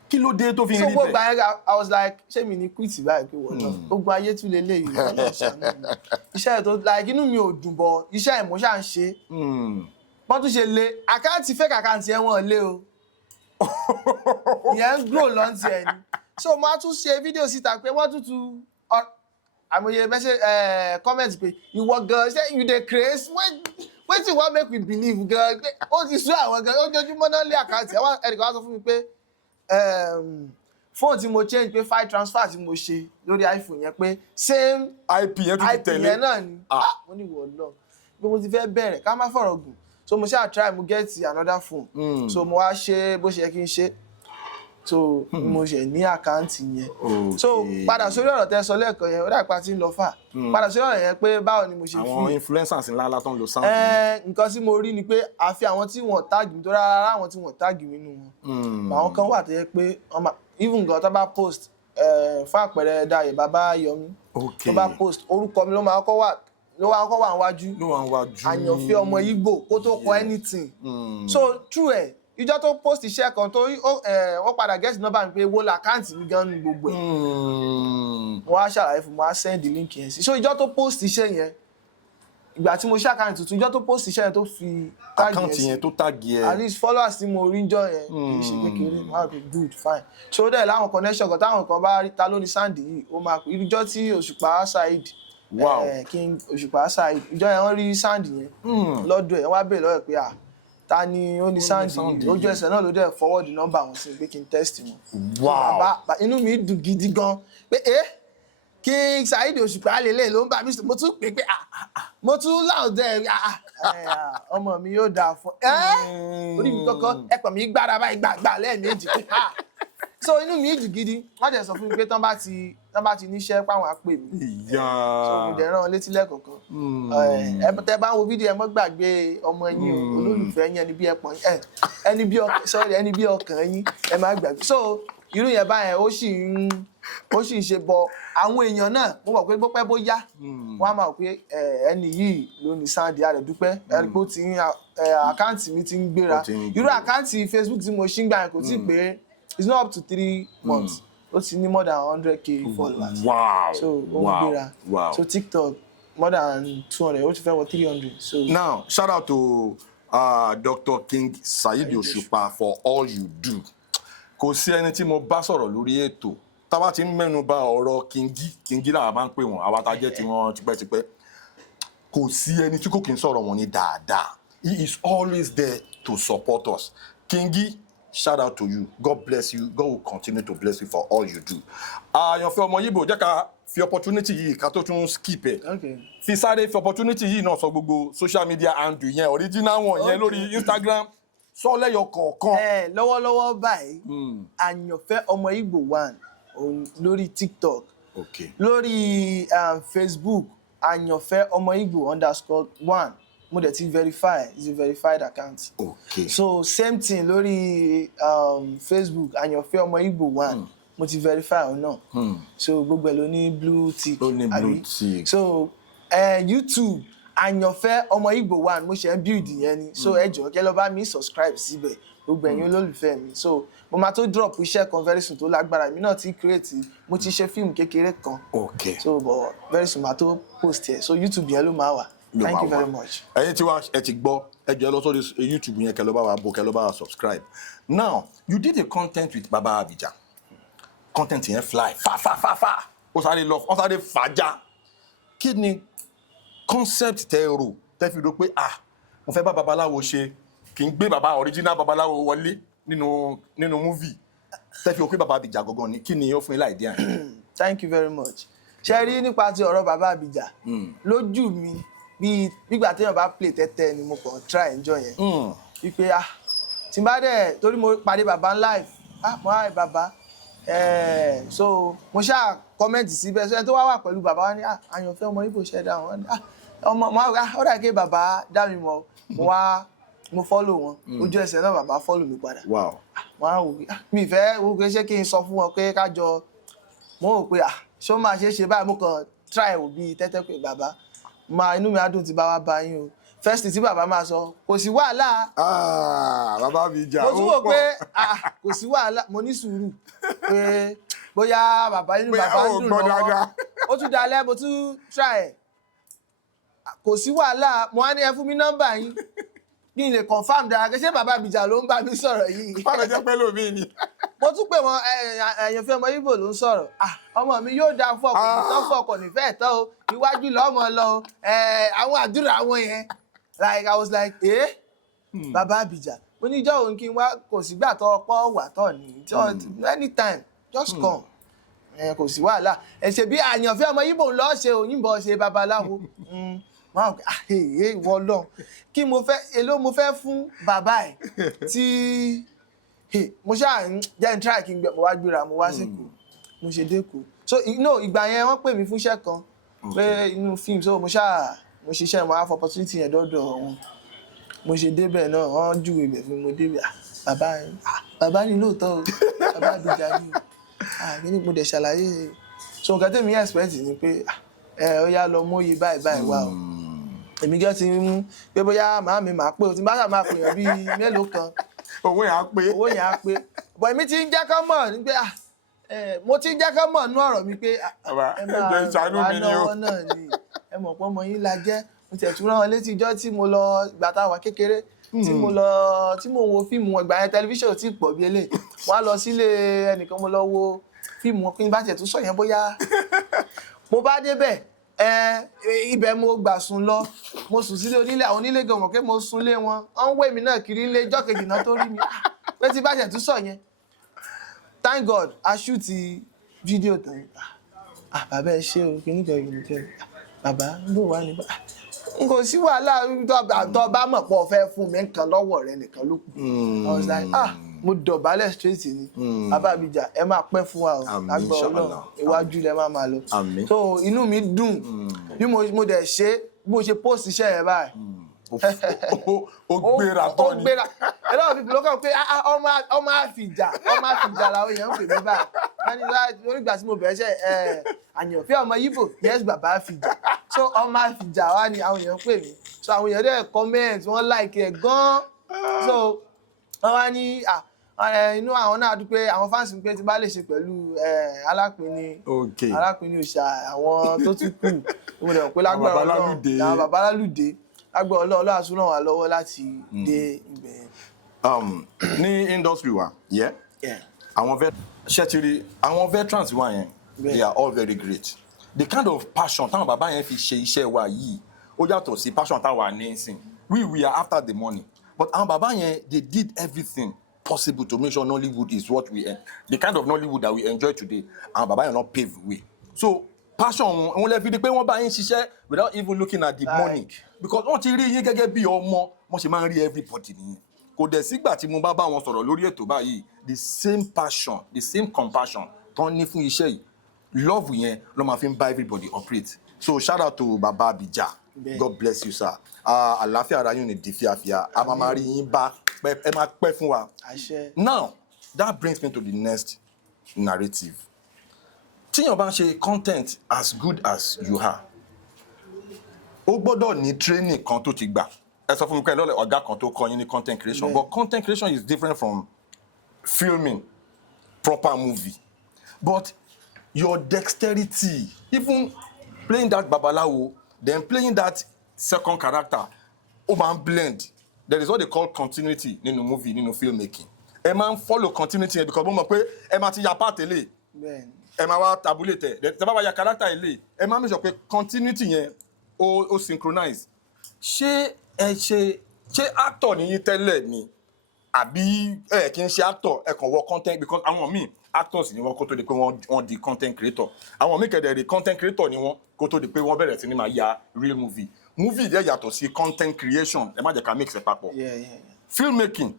Kí ló dé tó fi rí bẹ́ẹ̀? So gbogbo ayé I was like ṣé mi ní quit báyìí pé wọ́n náà gbogbo ayé tún lè léyìí wọ́n náà ṣàánú mi. Iṣẹ́ tó like inú mi ò dùn bọ̀ iṣẹ́ ẹ̀ mo ṣáà ń ṣe. Wọ́n tún ṣe lé àkáǹtì fake àkáǹtì ẹ̀ wọ́n lé o. Ìyẹn ń grow lọ́ntì ẹ̀ ni. So mo á tún ṣe fídíò síta pé wọ́n tún àmọye message comment pé ìwọ gan ṣé you dey craze wetin wan make we believe gan ó ti sú àwọn gan ojoojúmọ́ náà lé àkáǹtì àwọn ẹnìkan wá sọ fún mi pé fóònù tí mo change pé file transfer tí mo ṣe lórí iPhone yẹn pé same IP yẹn tún ti tẹ̀lé yẹn náà ni mo ní wọ̀ náà bí mo ti fẹ́ bẹ̀rẹ̀ ká má fọ̀rọ̀ gùn so mo ṣáà try mo get another phone so mo wá ṣe bó ṣe yẹ kí n ṣe so mo ṣe ní àkáǹtì yẹn so padà sórí ọ̀rọ̀ tẹ́ sọ lẹ́ẹ̀kan yẹn ó dà pa tí ń lọ fà padà sórí ọ̀rọ̀ yẹn pé báwo ni mo ṣe fi àwọn influencers ńlá tó ń lo sound. nǹkan tí mo rí ni pé àfi àwọn tí wọ́n tag mi tó rárá àwọn tí wọ́n tag mi nínú wọn àwọn kan wà tó yẹ pé even nǹkan tó bá post fún àpẹẹrẹ Dayọ̀ bàbá Yọmí tó bá post orúkọ mi ló máa kọ́ wà níwájú Ayanfe Omo Ibo kó tó kọ anything so true ìjọ tó post iṣẹ́ kan tó ó padà get number mi pé wo làkáǹtì mi gan ní gbogbo ẹ̀ wọ́n á ṣàlàyé fún mi wọ́n á send the link yẹn sí so ìjọ tó post iṣẹ́ yẹn ìgbà tí mo ṣe àkáǹtì tuntun ìjọ tó post iṣẹ́ yẹn tó fi àkáǹtì yẹn tó tag yẹn at least followers tí mo rí jọ yẹn kì í ṣe kékeré máa fi good fine so dẹ̀ láwọn connection kan táwọn kan bá rí ta ló ní sáǹdì yìí ó máa pè ìjọ tí Òṣùpá Saheed King Òṣùpá Saheed ìjọ yẹn wọ́n rí sáǹdì yẹn lọ́dọ̀ ẹ̀ wọ́n á bèèrè lọ́wọ́ pé ta ni ó ní sáǹdì yìí ojú ẹsẹ̀ náà ló dẹ̀ forward number wọn sí pé kí n test wọn. Inú mi dùn gidi gan pé kí Saheed Òṣùpá lélẹ̀ ló ń bá mi sọ mo tún pè pé mo tún láwọn dẹ̀ ọmọ mi yóò dáa fún orí mi kọ́kọ́ ẹ̀pọ̀ mi gbára báyìí gbàgbà lẹ́ẹ̀mejì pé so inú mi dùn gidi wọ́n dẹ̀ sọ fún mi pé tán bá ti níṣẹ́ páwọn á pè mí so mo dẹ̀ rán wọn létí lẹ́ẹ̀kọ̀ọ̀kan tẹ́ bá ń wo fídíò ẹ mọ́ gbàgbé ọmọ yín o olólùfẹ́ yín ẹni bí ọkàn yín ẹ má gbàgbé so irú yẹn báyẹn ó sì ń ṣe bọ àwọn èèyàn náà mo mọ̀ pé bó pẹ́ bó yá wọ́n á máa pé ẹni yìí ló ní sáǹdì àrẹ dúpẹ́ ẹni pé ó ti ń àkáǹtì mi ti ń gbéra irú àkáǹtì Facebook tí mo ṣí ń gbà yẹn kò tí ì pé it's not up to 3 months ó ti ní more than 100k followers so ó ń gbéra so TikTok more than 200 ó ti fẹ́ wọ 300 so. Now shout out to Dr. King Saheed Osupa for all you do. Kò sí ẹni tí mo bá sọ̀rọ̀ lórí ètò táwa ti ń mẹ́nu bà ọ̀rọ̀ Kingi làwa máa ń pè wọ́n àwa tá jẹ́ tiwọn tipẹ́tipẹ́ kò sí ẹni tí kò kí ń sọ̀rọ̀ wọn ní dáadáa he is always there to support us. Kingi, shout out to you. God bless you. God will continue to bless you for all you do. Ayanfe Omo Ibo jẹ́ ká fi opportunity yìí ká tó tún skip ẹ̀. Fi sáré fi opportunity yìí náà sọ gbogbo social media handle yẹn original wọn yẹn lórí Instagram sọ lẹ́yọ kọ̀ọ̀kan. Lọ́wọ́lọ́wọ́ báyìí Ayanfe Omo Ibo 1 lórí TikTok lórí Facebook Ayanfe Omo Ibo _1 mo dẹ̀ ti verify is a verified account. So same thing lórí Facebook Ayanfe Omo Ibo 1 mo ti verify òun náà so gbogbo ẹ̀ ló ní blue tick so YouTube Ayanfe Omo Ibo 1 mo ṣe ń build yẹn ni so ẹ jọ̀ọ́ kẹ́ lọ bá mi subscribe síbẹ̀ gbogbo ẹ̀yin olólùfẹ́ mi so mo máa tó drop iṣẹ́ kan very soon tó lágbára mi náà ti create mo ti ṣe fíìmù kékeré kan so but very soon máa tó post ẹ̀ so YouTube yẹn ló máa wà. Thank you very much. Ẹ̀yin tí wàá ẹ ti gbọ́ ẹ jẹ́ lọ sórí YouTube yẹn kẹ́ lọ bá wa bò kẹ́ lọ bá wa subscribe. Now you did a content with Baba Abija content yẹn fly fa ó sáré fàájà kí ni concept tẹ́ rò tẹ́ fi rò pé mo fẹ́ bá babaláwo ṣe kì í gbé baba original babaláwo wọlé nínú movie tẹ́ fi rò pé Baba Abija gangan ni kí ni ó fún yín láìdí àyè. Thank you very much. Ṣé rí nípa ti ọ̀rọ̀ Baba Abija lójú mi bígbà téèyàn bá play tẹ́tẹ́ ni mo kàn try enjoy yẹn wípé tí n bá dẹ̀ torí mo pàdé bàbá live mo ráyè bàbá so mo ṣáà kọ́mẹ́ǹtì síbẹ̀ so ẹni tó wá wà pẹ̀lú bàbá wa ní Àyànfẹ́ Ọmọ Ibo ṣẹ̀dá wọn ọmọ ó dà kí bàbá dá mi mọ̀ mo follow wọn ojú ẹsẹ̀ náà bàbá follow mi padà wọ́n á wò mí ìfẹ́ wo pé ṣé kí n sọ fún wọn pé ká jọ mo rò pé ṣé ó máa ṣe báyìí mo kàn try wò bíi tẹ́tẹ́ pé bàbá inú mi á dùn tí bá wá bá yín o first tí bàbá máa sọ kò sí wàhálà bàbá mi jà mo tún wò pé kò sí wàhálà mo ní sùúrù pé bóyá bàbá inú bàbá ń dùn lọ́wọ́ ó tún dalẹ̀ mo tún try kò sí wàhálà mo á ní ẹ fún mi nọ́mbà yín kí n lè confam dára kí ṣé bàbá Abija ló ń bá mi sọ̀rọ̀ yìí. báwo jẹ́ pé lómi ni. mo tún pè wọ́n Àyànfẹ́ Ọmọ Ibo ló ń sọ̀rọ̀ ọmọ mi yóò dáa fún ọkùnrin tó fún ọkọ̀ nífẹ̀ẹ́ tán o iwájú lọ́mọ lọ àwọn àdúrà wọn yẹn like I was like bàbá Abija mo ní ìjọ òun kí n wá kò sígbà tó ọpọ́ wà tọ̀ ní anytime just come kò sí wàhálà ṣe bí Àyànfẹ́ Ọmọ Ibo lọ́ọ́ ṣe òyìnbó ṣe babaláwo máa ń pè ìwọ lọ kí mo fẹ́ èló mo fẹ́ fún bàbá ẹ̀ tí mo ṣáà ń jẹ́ n try kí n mo wá gbéra mo wá sẹ́kọ̀ọ́ mo ṣe dẹ́kọ̀ọ́ so ìgbà yẹn wọ́n pè mí fún iṣẹ́ kan pé inú fíìmù so mo ṣiṣẹ́ mo wá fọ opportunity yẹn dọ́dọ̀ wọn mo ṣe débẹ̀ náà wọ́n júwe ibẹ̀ fún mi mo débẹ̀ bàbá ni lóòótọ́ o bàbá Abija ni kí ni mo dẹ̀ ṣàlàyé so nǹkan tèmi expect ni pé ó yá lọ mọ́yì báyìí wá o èmi gẹ́ ti mú pé bóyá màá mi máa pé o ti bá sà máa pèèyàn bíi mélòó kan owó yẹn á pé bọ̀ èmi ti ń jẹ́ kán mọ̀ ní pé mo ti ń jẹ́ kán mọ̀ nú ọ̀rọ̀ mi pé ẹ máa wà lọ́wọ́ náà ni ẹ mọ̀ pé ọmọ yín la jẹ́ mo tẹ̀ tún rán wọn létí ijọ́ tí mo lọ ìgbà táwa kékeré tí mo wo fíìmù ìgbà yẹn tẹlifíṣàn tí pọ̀ bí eléyìí wọ́n á lọ sílé ẹnìkan mo lọ wo fíìmù wọn kí n bá tẹ̀ tún sọ yẹn bóyá mo bá débẹ̀ ibẹ̀ mo gbà sùn lọ mo sùn sílé onílé àwọn onílé gan mọ̀ pé mo sùn lé wọn wọ́n ń wé mi náà kiri ilé ijọ́ kejì náà tó rí mi pé tí bá ṣe tún sọ yẹn thank God a shoot fídíò tán bàbá ẹ ṣe o kí nìkan yìí nìkan bàbá ń bò wá ní n kò sí wàhálà tó bá mọ̀ pọ̀ fẹ́ fún mi nǹkan lọ́wọ́ rẹ nìkan ló kù I was like mo dọ̀bálẹ̀ straight ni bàbá Abija ẹ máa pẹ́ fún wa o lágbọ́ Ọlọ́run iwájú lẹ máa lọ so inú mi dùn bí mo dẹ̀ ṣe bó ṣe post iṣẹ́ yẹn báyìí ó gbéra tọ́ ni a lot of people ló kàn pé ọmọ Abija làwọn èèyàn ń pè mí báyìí lórí ìgbà tí mo bẹ̀rẹ̀ ṣe Àyànfẹ́ Ọmọ Ibo yes bàbá Abija so ọmọ Abija wá ni àwọn èèyàn ń pè mí so àwọn èèyàn dẹ̀ comment wọ́n like ẹ̀ gan-an so wọ́n wá ní inú àwọn náà dúpẹ́ àwọn fans ń pé tí bá lè ṣe pẹ̀lú alápinni òòṣà àwọn tó tún kù mo lè mọ̀ pé lágbára Ọlọ́run àwọn bàbá lálùdé lágbára Ọlọ́run àti ràn wá lọ́wọ́ láti dé ibẹ̀. ní industry wa àwọn veterans wa yẹn they are all very great the kind of passion táwọn bàbá yẹn fi ṣe iṣẹ́ wa yìí ó yàtọ̀ sí passion táwa ní ìsìn we are after the money but àwọn bàbá yẹn they did everything possible to make sure Nollywood is what the kind of Nollywood that we enjoy today àwọn bàbá yẹn not pave way so passion wọn lè fi di pé wọ́n bá yín ṣiṣẹ́ without even looking at the money because wọ́n ti rí yín gẹ́gẹ́ bí ọmọ wọ́n ṣe máa ń rí everybody nìyẹn kò dẹ̀ sígbà tí mo bá wọn sọ̀rọ̀ lórí ètò báyìí the same passion the same compassion tó ń ní fún iṣẹ́ yìí love yẹn ló máa fi ń bá everybody operate so shout out to baba Abija God bless you sir àlàáfíà ara yín ní di fíafíà a máa rí yín bá ẹ máa pẹ́ fún wa now that brings me to the next narrative tíyàn bá ń ṣe content as good as you are ó gbọ́dọ̀ ní training kan tó ti gbà ẹ sọ fún mi pé lọ́lẹ̀ ọ̀gá kan tó kọ́ yín ní content creation but content creation is different from filming proper movie but your dexterity even playing that babalawo then playing that second character ó máa ń blend there is what they call continuity nínú movie nínú filmmaking ẹ máa ń follow continuity yẹn because mo mọ̀ pé ẹ máa ti ya part èlé ẹ máa wá tabulate ẹ tẹ́ bá wá ya character èlé ẹ máa make sure pé continuity yẹn ó synchronize ṣé actor ni yín tẹ́lẹ̀ ni àbí ẹ kì í ṣe actor ẹ kàn wọ content because àwọn míì actors ni wọ́n kó tó di pé wọ́n di content creator àwọn míì kẹ̀dẹ̀ content creator ni wọ́n kó tó di pé wọ́n bẹ̀rẹ̀ sí ni máa ya real movie dẹ̀ yàtọ̀ sí content creation ẹ má jẹ́ ká mix ẹ papọ̀ filmmaking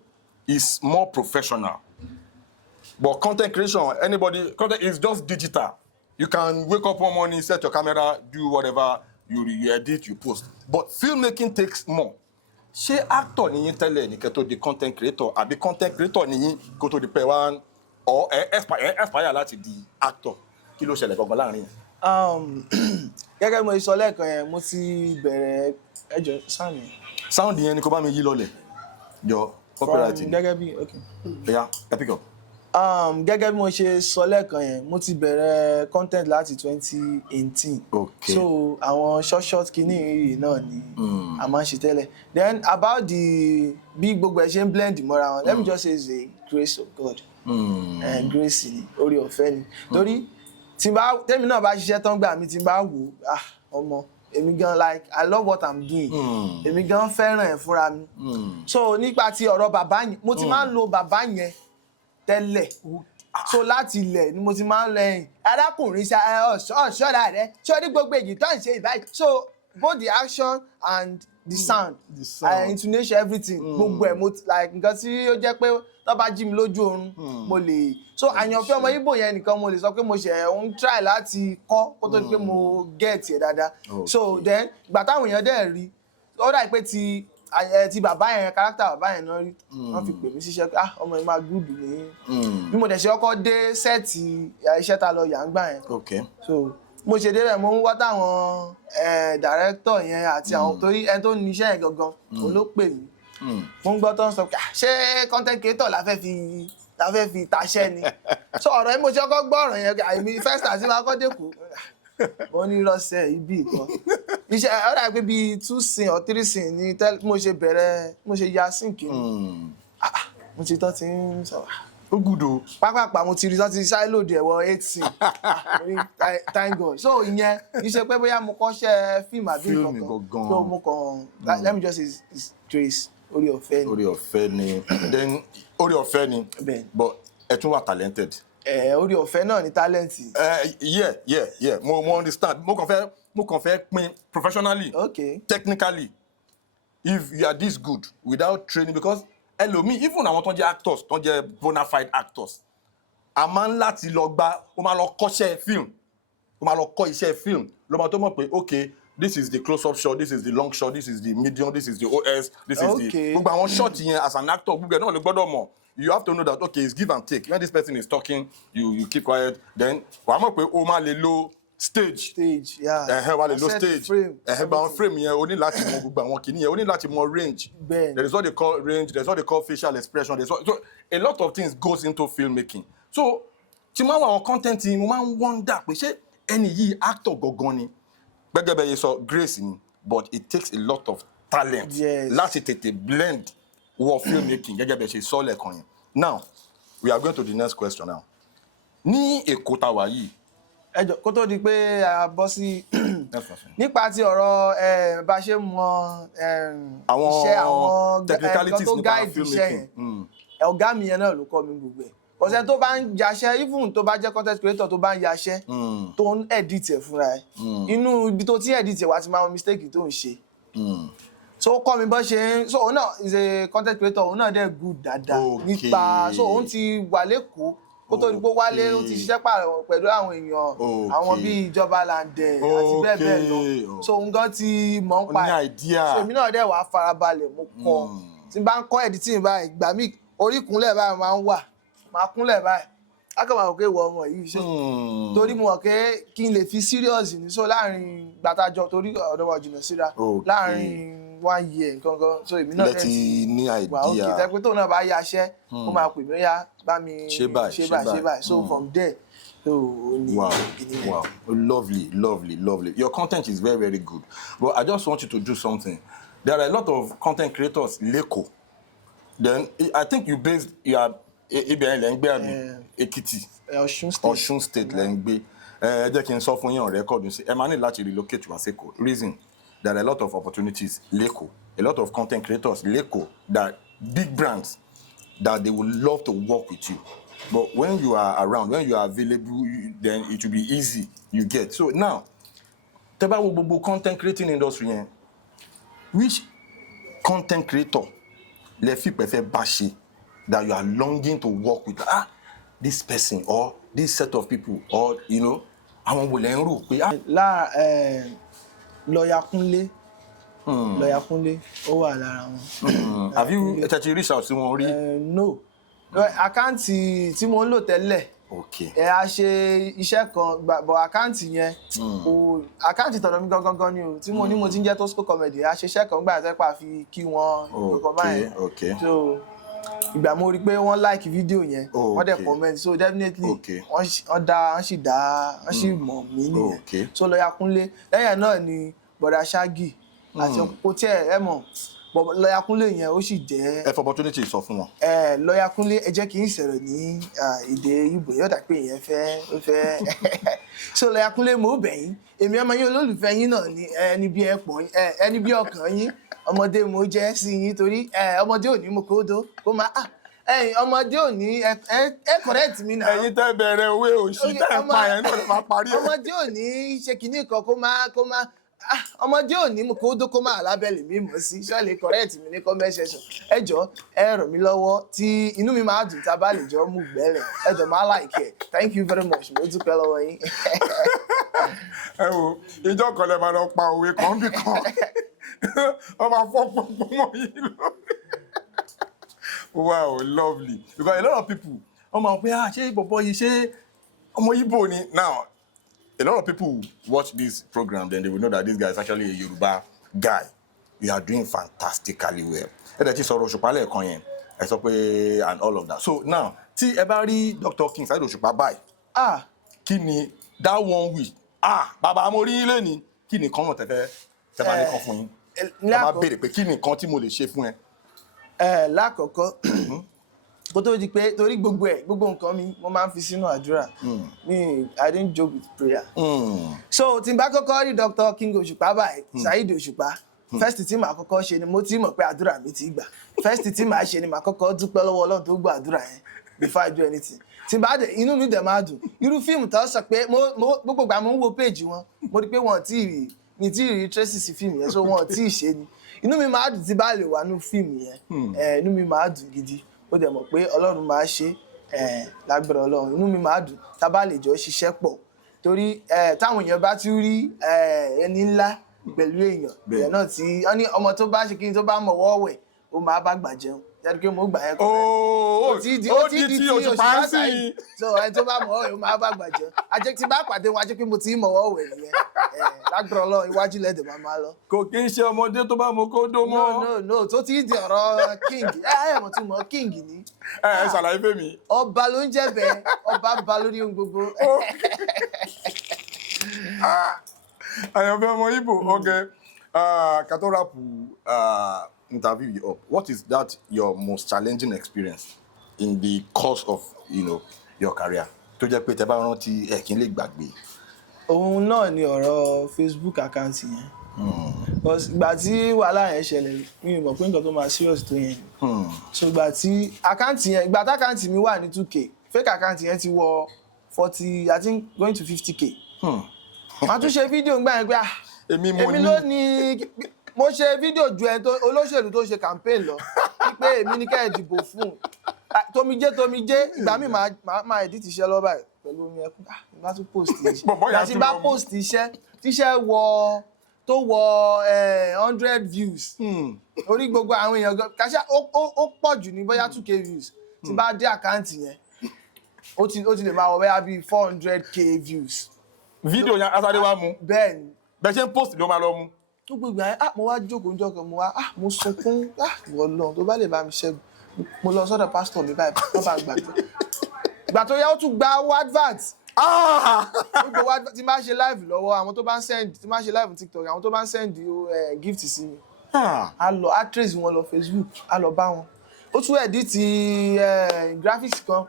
is more professional But content creation, content is just digital. You can wake up one morning, set your camera, do whatever, you edit, you post. But filmmaking takes more. Ṣé actor ni yín tẹ́lẹ̀ ní kẹ́ tó di content creator àbí content creator ni yín kó tó di pé wá or aspire láti di actor? Kí ló ṣẹlẹ̀ gangan láàrin yẹn? Gẹ́gẹ́ bí mo sọ lẹ́ẹ̀kan yẹn, mo ti bẹ̀rẹ̀ ẹjọ́ sound yẹn. Sound yẹn ni kò bá mi yí lọlẹ̀. Jọ copyright ni. Gẹ́gẹ́ bí okay. Yeah, pick up. Gẹ́gẹ́ bí mo ṣe sọ lẹ́ẹ̀kan yẹn, mo ti bẹ̀rẹ̀ content láti 2018. Okay. So àwọn short kìíní yìí náà ni a máa ń ṣe tẹ́lẹ̀. Then about the bí gbogbo ẹ̀ ṣe ń blend mọ́ra wọn, let me just say it's a grace of God. Grace ni, orí ọ̀fẹ́ ni. Torí tèmi náà bá ṣiṣẹ́ tán gbà mí tí n bá wò ọmọ èmi gan like I love what I'm doing. Èmi gan fẹ́ràn ẹ̀ fúnra mi. So nípa ti ọ̀rọ̀ bàbá yẹn, mo ti máa ń lo bàbá yẹn tẹ́lẹ̀. So láti ilẹ̀ ni mo ti máa ń lẹ́yìn arákùnrin ọ̀ṣọ́ra rẹ̀ ṣé ní gbogbo èyí tó ń ṣe ìbáyìí. So both the action and the sound, intonation, everything, gbogbo ẹ̀ mo like nǹkan tí ó jẹ́ pé tó bá jí mi lójú oorun mo lè. So Ayanfe Omo Ibo yẹn nìkan mo lè sọ pé mo ṣe ń try láti kọ́ kó tó di pé mo get ẹ̀ dáadáa. So then ìgbà táwọn èèyàn dẹ̀ rí ó dà pé ti bàbá yẹn character bàbá yẹn náà rí wọ́n fi pè mí síṣẹ́ pé ọmọ yẹn máa gúdù ní bí mo dẹ̀ ṣe kọ́kọ́ dé sẹ́ẹ̀tì iṣẹ́ ta lọ yà ń gbà yẹn. So mo ṣe débẹ̀ mo ń wá táwọn director yẹn àti àwọn torí ẹni tó ní iṣẹ́ yẹn gangan òun ló pè mí. Mo ń gbọ́ tó ń sọ pé ṣé content creator la fẹ́ fi taṣẹ́ ni. So ọ̀rọ̀ yẹn mo ṣe kọ́kọ́ gbọ́ ọ̀rọ̀ yẹn àìmí first time tí mo kọ́ dẹ́kun wọ́n ní rọ́ṣẹ́ ibi ìkan iṣẹ́ ọ̀rọ̀ àgbẹ̀ bíi 2 scene or 3 scene ní mo ṣe bẹ̀rẹ̀ mo ṣe ya sink ni mo ti tán ti ń sọ̀rọ̀ ó gùdò pápápá mo ti rí tán ti sáré lòdì ẹ̀wọ̀ 8 scene thank God. So ìyẹn kì í ṣe pé bóyá mo kọ́ṣẹ́ fíìmù àbí nǹkan so mo kàn let me just say it's grace orí ọ̀fẹ́ ni. orí ọ̀fẹ́ ni then orí ọ̀fẹ́ ni but ẹ tún wà talented. Orí ọ̀fẹ́ náà ni talent. Yeah mo understand mo kàn fẹ́ pín professionally technically if you are this good without training because ẹlòmíì even àwọn tó ń jẹ́ actors tó ń jẹ́ bona fide actors a máa ń láti lọ ó máa lọ kọ́ṣẹ́ film ó máa lọ kọ́ iṣẹ́ film ló máa tó mọ̀ pé okay this is the close up shot, this is the long shot, this is the medium, this is the OS, this is the gbogbo àwọn shot yẹn as an actor gbogbo ẹ̀ náà lè gbọ́dọ̀ mọ̀. You have to know that okay it's give and take. When this person is talking you keep quiet then wàá mọ̀ pé o máa lè lo stage wàá lè lo stage àwọn frame yẹn o ní láti mọ gbogbo àwọn kìíní yẹn o ní láti mọ range. There is what they call range, there is what they call facial expression, so a lot of things goes into filmmaking. So tí máa wà àwọn content yìí mo máa ń wonder pé ṣé ẹni yìí actor gangan ni gbẹgẹ bẹ yẹ sọ grace ni but it takes a lot of talent láti tètè blend wọ filmmaking gẹ́gẹ́ bẹ ṣe sọ lẹ́ẹ̀kan yẹn. Now we are going to the next question now. Ní Èkó tá wà yìí. Ẹjọ kó tó di pé a bọ́ sí nípa ti ọ̀rọ̀ bá ṣe mọ iṣẹ́ àwọn technicalities tó guide iṣẹ́ yẹn ọ̀gá mi yẹn náà ló kọ́ mi gbogbo ẹ̀. Ọ̀sẹ̀ tó bá ń yaṣẹ́ even tó bá jẹ́ content creator tó bá ń yaṣẹ́ tó ń edit ẹ̀ fúnra ẹ̀ inú ibi tó ti edit ẹ̀ wá ti máa mọ mistake tó ń ṣe. So ó kọ́ mi bọ́ ṣe ń so òun náà is a content creator òun náà dẹ̀ good dáadáa nípa so òun ti wà lẹ́kọ̀ọ́ kó tó di pé wálé ó ti ṣiṣẹ́ pẹ̀lú àwọn èèyàn àwọn bíi ìjọba landẹ̀ àti bẹ́ẹ̀ bẹ́ẹ̀ lọ so òun gan ti mọ̀ ń pa ẹ̀ so èmi náà dẹ̀ wá farabalẹ̀ mo kọ́ tí n bá ń kọ́ editing báyìí ìgbà míì orí ìkúnlẹ̀ báyìí máa ń wà máa kúnlẹ̀ báyìí akọ̀wé àwọn òkè wọ ọmọ yìí ṣe torí mo mọ̀ pé kí n lè fi serious ní so láàrin gbàtàjọ torí ọ̀dọ̀ wa jìnnà síra láàrin 1 year nǹkan so èmi náà ti ní idea òkè tẹ́pẹ́ tó náà bá yaṣẹ́ ó máa pè mí ó yá bá mi ṣe báyìí so from there wow lovely your content is very very good but I just want you to do something. There are a lot of content creators leko then I think you are ibẹ̀ lẹ́ ń gbé àbí Èkìtì Ọ̀ṣun state lẹ́ ń gbé jẹ́ kí n sọ fún yín on record sí ẹ máa ní láti relocate wá sẹ́kọ̀ọ́ reason there are a lot of opportunities lẹ́kọ̀ọ́ a lot of content creators lẹ́kọ̀ọ́ that big brands that they would love to work with you but when you are around when you are available then it will be easy you get. So now tẹ́ bá wo gbogbo content creating industry yẹn which content creator lẹ fi pẹ́ fẹ́ bá ṣe that you are longing to work with this person or this set of people or àwọn wo lẹ ń rò pé lọ́ọ̀yà Kúnlé ó wà lára wọn. have you reach out sí wọn rí? No, àkáǹtì tí mo ń lò tẹ́lẹ̀ a ṣe iṣẹ́ kan bọ̀ àkáǹtì yẹn àkáǹtì tọ̀dọ̀ mi gangan ni o tí mo ní mo ti ń jẹ́ Tosco Comedy a ṣe iṣẹ́ kan gbà tẹ́pà fi kí wọ́n nǹkan báyẹn so ìgbà mo rí pé wọ́n like fídíò yẹn wọ́n dẹ̀ comment so definitely wọ́n sì mọ̀ mí nìyẹn so lọ́ọ̀yà Kúnlé lẹ́yìn náà ni bọ̀dà Ṣágì àti ọkọ̀ tí ẹ mọ̀ lọ́ọ̀yà Kúnlé yẹn ó sì jẹ́. ẹ fọ opportunity sọ fún wọn. lọ́ọ̀yà Kúnlé ẹ jẹ́ kí n sọ̀rọ̀ ní èdè Ìgbò yóò dà pé ìyẹn fẹ́ so lọ́ọ̀yà Kúnlé mo bẹ̀ yín èmi ọmọ yín olólùfẹ́ yín náà ni ẹni bí ẹpọ̀n ẹni bí ọkàn yín ọmọdé mo jẹ́ sí yín torí ọmọdé ò ní mo kó dó kó máa ọmọdé ò ní ẹ correct mi náà. ẹ̀yin tẹ́ bẹ̀rẹ̀ òwe òṣì tẹ́ ẹ pa yẹn náà lè máa parí ẹ̀. ọmọdé ò ní ṣe kinní kan kó máa ọmọdé ò ní kó dó kó máa lábẹ́lẹ̀ mi mọ̀ sí ṣọ́ọ̀lì correct mi ní comment section ẹ jọ̀ọ́ ẹ ràn mí lọ́wọ́ tí inú mi máa dùn tá a bá lè jọ mú gbẹ́rẹ̀ ẹ jọ̀ọ́ máa like ẹ thank you very much mo dúpẹ́ lọ́wọ́ yín. ẹ wo ìjọ kan lè máa lọ pa òwe kan bí kan wọ́n máa fọ́ pọ́npọ́n mọ́ yín lọ. Wow, lovely. Because a lot of people, ṣé bọ̀bọ̀ yìí ṣé ọmọ Igbo ni? Now, a lot of people watch this program, then they will know that this guy is actually a Yoruba guy. You are doing fantastically well. Ẹ dẹ̀ ti sọ̀rọ̀ Òṣùpá lẹ́ẹ̀kan yẹn, ẹ sọ pé and all of that. So now, tí ẹ bá rí Dr. King Saheed Osupa báyìí, kí ni that one wish? Bàbá mo rí ilé ni, kí ni kan náà tẹ́ bá ní kan fún yín? Ẹ máa béèrè pé kí ni kan tí mo lè ṣe fún ẹ? Lákọ̀ọ́kọ́ kó tó di pé torí gbogbo nǹkan mi mo máa ń fi sínú àdúrà I didn't joke with prayer. So tí n bá kọ́kọ́ rí Dr. King Osupa báyìí Saheed Osupa first tí màá kọ́kọ́ ṣe ni mo ti mọ̀ pé àdúrà mi ti gbà first tí màá ṣe ni màá kọ́kọ́ dúpẹ́ lọ́wọ́ Ọlọ́run tó gbọ́ àdúrà yẹn before I do anything. Tí n bá dé inú mi dẹ̀ máa dùn irú fíìmù tó sọ pé gbogbo ìgbà mo ń wo péèjì wọn mo rí pé wọn mi tí rí tracy sí fíìmù yẹn so wọn tí ì ṣe ni inú mi máa dùn tí bá lè wà nínú fíìmù yẹn inú mi máa dùn gidi ó dẹ̀ mọ̀ pé Ọlọ́run máa ṣe lágbára Ọlọ́run inú mi máa dùn tá bá lè jọ ṣiṣẹ́ pọ̀ torí táwọn èèyàn bá tún rí ẹni ńlá pẹ̀lú èèyàn náà tí wọ́n ní ọmọ tó bá ṣe kí ni tó bá mọ̀wọ́ wẹ̀ ó máa bá gbà jẹun yàtọ̀ pé mo gbà yẹn kọ́ ó ti di Òṣùpá sáyìn so ẹni tó bá mọ̀wọ́ wẹ̀ ó máa bá gbà jẹun ajẹ́ tí bá pàdé wọn ajẹ́ pé mo ti mọ̀wọ́ wẹ̀ nìyẹn lágbára Ọlọ́run iwájú lẹ́dẹ̀ máa lọ. Kò kí ń ṣe ọmọdé tó bá mọ kó dó mọ́. No tó ti di ọ̀rọ̀ king mo tún mọ̀ king ni. Ẹ ṣàlàyé fẹ́ mi. Ọba ló ń jẹ́ bẹ́ẹ̀ ọba ba lórí ohun gbogbo. Ayanfe Omo Ibo, okay. Ká tó wrap interview you up, what is that your most challenging experience in the course of your career? Tó jẹ́ pé tẹ́ bá rántí ẹ kí n lè gbàgbé. Òun náà ni ọ̀rọ̀ Facebook account yẹn. Because ìgbà tí wàhálà yẹn ṣẹlẹ̀ mi ò mọ̀ pé nǹkan tó máa serious tó yẹn. So ìgbà tí àkáǹtì mi wà ní 2K fake account yẹn ti wọ 40 I think going to 50K. Màá tún ṣe fídíò ńgbà yẹn pé èmi ló ní mo ṣe fídíò ju ẹni olóṣèlú tó ṣe campaign lọ wípé èmi ní kẹ́ ẹ̀ dìbò fún tomijé ìgbà mi máa edit iṣẹ́ lọ báyìí pẹ̀lú omi ẹkún bá tún post iṣẹ́ láti bá post iṣẹ́ tíṣẹ́ tó wọ 100 views orí gbogbo àwọn èèyàn kàṣà ó pọ̀ jù ní bóyá 2K views tí bá dé àkáǹtì yẹn ó ti lè máa wọ bóyá bíi 400K views. Fídíò yẹn asáré wa mú. Bẹ́ẹ̀ni. Bẹ́ẹ̀ ṣe ń post ló máa lọ mú. Tó gbogbo àyè mo wá jókòó ńjọ́ kan mo sunkún Ọlọ́run tó bá lè bá mi ṣẹ́gun mo lọ sọ́dọ̀ pásítọ̀ mi báyìí wọ́n bá gbàgbé. Ìgbà tó yá ó tún gba advert. Gbogbo advert tí máa ṣe live lọ́wọ́ àwọn tó bá ń send tí máa ṣe live TikTok àwọn tó bá ń send gift sí mi. A trace wọn lọ Facebook a lọ bá wọn. Ó tún edit graphics kan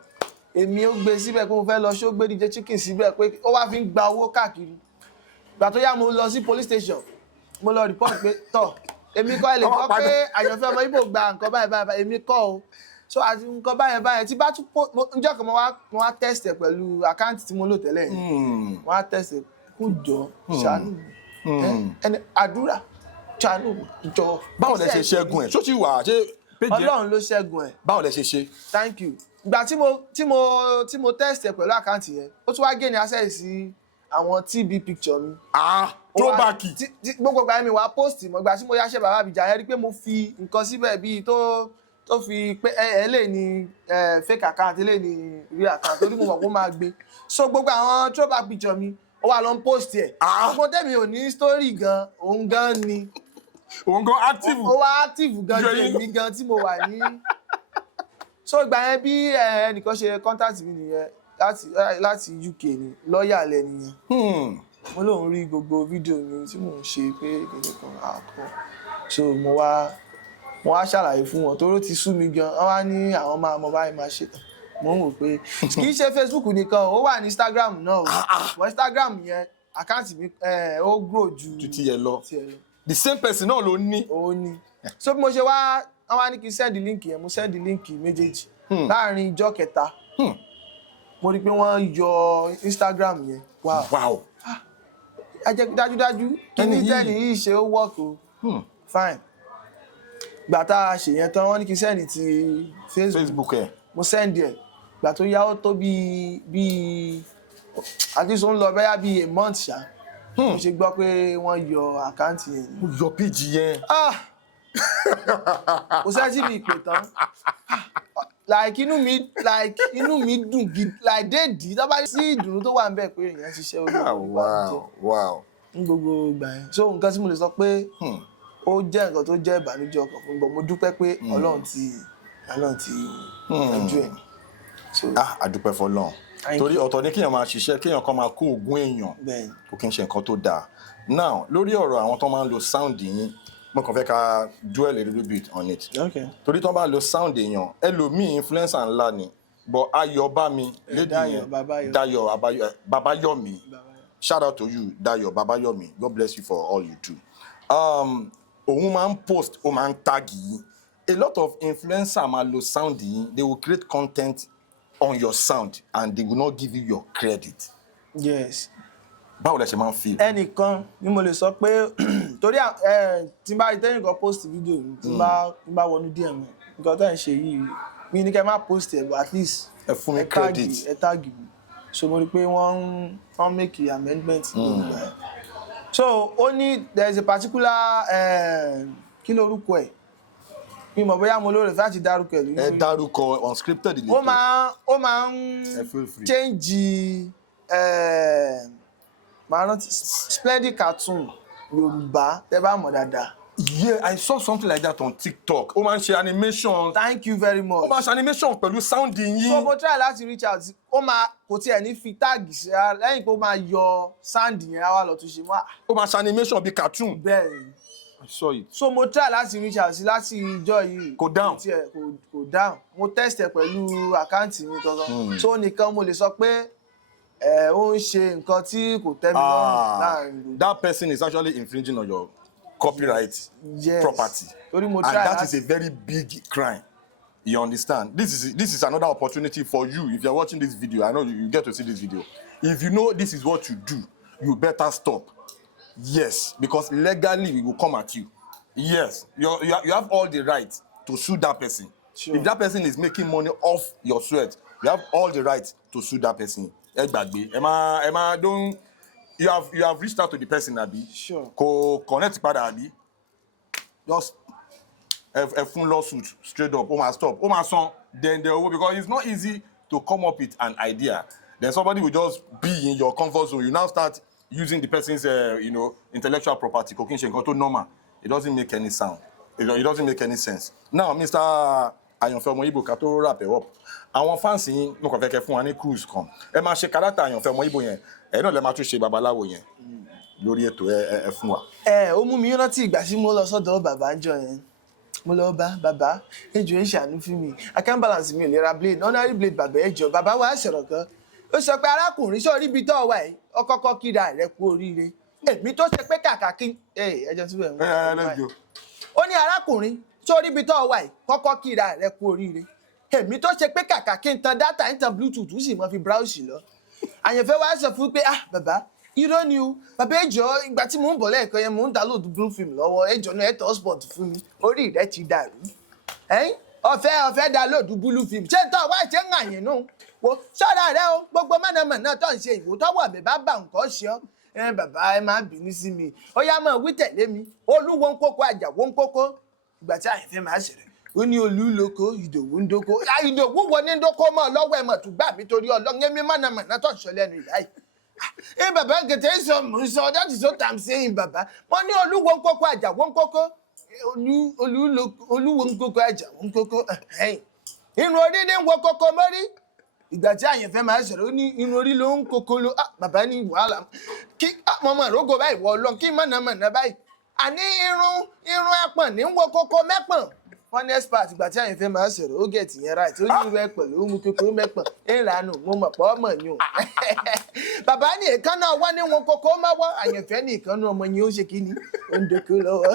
èmi ó gbé síbẹ̀ pé mo fẹ́ lọ ṣó gbé DJ chicken síbẹ̀ pé ó wá fi ń gba owó káàkiri. Ìgbà tó yá mo lọ sí police station mo lọ report pé èmi kọ́ ẹ lè gbọ́ pé Ayanfe Omo Ibo gba nǹkan báyìí èmi kọ́ o so àti nǹkan báyìí tí bá tún njọ́ kan mo wá test ẹ̀ pẹ̀lú àkáǹtì tí mo lò tẹ́lẹ̀ yẹn mo wá test ẹ̀ kó jọ ṣàánú ẹni àdúrà ṣàánú jọ. Báwo lẹ ṣe ṣẹ́gun ẹ̀ ṣó ti wà ṣé Ọlọ́run ló ṣẹ́gun ẹ̀. Báwo lẹ ṣe ṣe? Thank you. Ìgbà tí mo test ẹ̀ pẹ̀lú àkáǹtì yẹn, ó tún wá gain access sí àwọn TB picture mi. Throwback. Gbogbo ìgbà mi wá post mọ́, ìgbà tí mo yáṣẹ́ bàbá Abija yẹn rí pé mo fi nǹkan síbẹ̀ bíi tó fi pé eléyìí ni fake account, eléyìí ni real account, torí mo mọ̀ kó máa gbé. So gbogbo àwọn throwback picture mi ó wà lọ ń post ẹ̀. Gbogbo tẹ́mi ò ní story gan, òun gan ni. Òun gan active. Ó wá active gan ju èmi gan tí mo wà ní. So ìgbà yẹn bí ẹnìkan ṣe contact mi nìyẹn láti UK ni, lọ́ọ̀yà lẹ́nu yẹn. Mo lóun rí gbogbo fídíò mi tí mò ń ṣe pé kìnìún kan àkọ́. So mo wá ṣàlàyé fún wọn torí ó ti sú mi gan. Wọ́n wá ní àwọn máa báyìí máa ṣe. Mo ń wò pé kì í ṣe Facebook nìkan, ó wà ní Instagram náà. But Instagram yẹn àkáǹtì mi ó grow ju ti yẹn lọ. The same person náà ló ní. Ó ní. So bí mo ṣe wọ́n wá ní kí n send link yẹn, mo send link méjèèjì. Láàárín ìjọ́ kẹta mo rí pé wọ́n yọ Instagram yẹn. Wow. Dájúdájú kí ní tẹ́lì yìí ṣe ó work o. Fine. Gbà tá a ṣe yẹn tán wọ́n ní kí n send ti Facebook ẹ̀. Mo send ẹ̀. Gbà tó yá ó tó bí àti so ń lọ bẹ́yà bí a month ṣá. Mo ṣe gbọ́ pé wọ́n yọ àkáǹtì yẹn. Mo yọ page yẹn. Kò sẹ́jí mi ìpè tán. Inú mi dùn gidi, déèdì tó bá sí ìdùnnú tó wà ń bẹ̀ pé èèyàn ṣiṣẹ́ olóògbé. Wow. Ní gbogbo ìgbà yẹn. So nǹkan tí mo lè sọ pé ó jẹ́ nǹkan tó jẹ́ ìbànújẹ́ ọkàn fún mi, mo dúpẹ́ pé Ọlọ́run ti yanjú ẹ̀. Àdúpẹ́ f'Ọlọ́run. Torí ọ̀tọ̀ ni kéèyàn máa ṣiṣẹ́, kéèyàn kan máa kó ògùn èèyàn. Kò kí n ṣe nǹkan tó dáa. Now, lórí ọ̀rọ̀ àwọn tó máa ń lo sound yín, mo kàn fẹ́ ká dwell a little bit on it. Torí tó bá lo sound èèyàn, ẹlòmíì influencer ńlá ni, but Ayọ̀bámi lady yẹn, Dayo Babayomi. Shout out to you, Dayo Babayomi. God bless you for all you do. Òun máa ń post, ó máa ń tag yín. A lot of influencer máa lo sound yín, they will create content on your sound and they will not give you your credit. Yes. Báwo lẹ ṣe máa ń feel? Ẹnìkan ni mo lè sọ pé torí tí n bá rí tẹ́yìn kan post fídíò mi, tí n bá wọnú DM nǹkan tẹ́ ń ṣe yìí, mi ní kẹ́ máa post ẹ̀, but at least ẹ fún mi credit. Ẹ tag mi. So mo rí pé wọ́n make amendment lórí ẹ̀. So ó ní there is a particular kí lorúkọ ẹ̀? Mi mọ̀ bóyá mo lóore láti dárúkọ ẹ̀ lórí. Ẹ dárúkọ Unscripted. Ó máa ń change máa rántí splendid cartoon Yorùbá tẹ́ bá mọ̀ dáadáa. Yeah, I saw something like that on TikTok. Ó máa ń ṣe animation. Thank you very much. Ó máa ń ṣe animation pẹ̀lú sound yín. So mo try láti reach out. Kò tiẹ̀ ní fi tag ṣe lẹ́yìn pé ó máa yọ sound yẹn á wá lọ tún ṣe mọ́. Ó máa ṣe animation bí cartoon. Bẹ́ẹ̀ni. I saw it. So mo try láti reach out sí láti ìjọ yìí. Kò down. Kò down. Mo test ẹ̀ pẹ̀lú àkáǹtì mi kankan. So nìkan mo lè sọ pé ó ń ṣe nǹkan tí kò tẹ́ mi lọ́rùn láàrin. That person is actually infringing on your copyright property. And that is a very big crime. You understand? This is another opportunity for you. If you're watching this video, I know you get to see this video. If you know this is what you do, you better stop. Yes, because legally we will come at you. Yes, you have all the right to sue that person. Sure. If that person is making money off your sweat, you have all the right to sue that person. You have reached out to the person, Abi. Sure. Connect padà, Abi. Just a full lawsuit straight up. Stop. Then they will, because it's not easy to come up with an idea. Then somebody will just be in your comfort zone. You now start using the person's intellectual property. Normal. It doesn't make any sound. It doesn't make any sense. Now, Mr. Ayanfe Omo Ibo, ká tó wrap it up. Àwọn fans yín mo kàn fẹ́ kẹ́ fún wa ní cruise kan. Ẹ máa ṣe character Ayanfe Omo Ibo yẹn. Ẹ náà lè máa tún ṣe babaláwo yẹn. Lórí ètò ẹ fún wa. Ó mú mi rántí ìgbà tí mo lọ sọ́dọ̀ bàbá ńjọ́ yẹn. Mo lọ bá bàbá, ẹjọ́ ẹ ṣàánú fún mi. I can't balance mi ò lè ra blade. Ordinary blade bàbá ẹjọ́. Bàbá wa sọ̀rọ̀ kan. Ó sọ pé arákùnrin sọ rí ibi tó wà yìí. Ó kọ́kọ́ kíra rẹ̀ kú oríire. Èmi tó ṣe pé kàkà kí ẹjọ́ tí wẹ̀ mú. Ó ní arákùnrin sórí ibi tó wà yìí kọ́kọ́ kíra rẹ̀ kú oríire. Èmi tó ṣe pé kàkà kí n tan data n tan bluetooth sì mọ fi browse lọ. Àyànfẹ́ wa sọ fún pé bàbá irọ́ ni o bàbá ẹjọ́ ìgbà tí mò ń bọ̀ lẹ́ẹ̀kan yẹn mò ń download blue film lọ́wọ́ ẹjọ́ náà ẹ̀tọ́ hotspot fún mi orí rẹ̀ ti dàrú. ọ̀fẹ́ download búlú fíìmù ṣé tó wá ṣe ń àyìn nù wo ṣọ́ra rẹ o gbogbo mọ̀nàmọ̀nà tó ń ṣe ìwò tọ́wọ́ mi bá bà nǹkan ṣe ọ́ bàbá ẹ má bínú sí mi ó yá mọ̀ wí tẹ̀lé mi olúwo ń kókó àjàwó ń kókó ìgbà tí Àyànfẹ́ máa ṣẹlẹ̀ ó ní olú lóko ìdòwú ń dóko ìdòwú wo ní dóko mọ́ lọ́wọ́ ẹ̀ mọ̀ tún gbà mí torí ọlọ́run mi mọ̀nàmọ̀nà tó ń sọ lẹ́nu ìlà yìí bàbá gètè sọ mò ń sọ that is what I'm saying bàbá wọ́n ní olúwo ń kókó àjàwó ń kókó olúwo ń kókó àjàwó ń kókó irun orí ní wo kókó mọ́rí ìgbà tí Àyànfẹ́ máa sọ̀rọ̀ ó ní irun orí ló ń kókó ló bàbá ní wàhálà kí mọ̀mọ́ ìrógò báyìí wọ ọlọ́run kí mọ̀nàmọ̀nà báyìí àní irun ẹpọ̀n ní wo kókó mẹ́pọ̀n wọ́n ní expert ìgbà tí Àyànfẹ́ máa sọ̀rọ̀ ó gẹ̀ẹ́tì yẹn right ó ní irun ẹpọ̀n ló ń kókó mẹ́pọ̀n ìlànà mo mọ̀ pọ̀ ọmọ yìí o bàbá ní èékánná ọwọ́ ní wọn kókó mọ́wọ́ Àyànfẹ́ ní ìkànnì ọmọ yìí ó ṣe kí ni ó ń dókó lọ́wọ́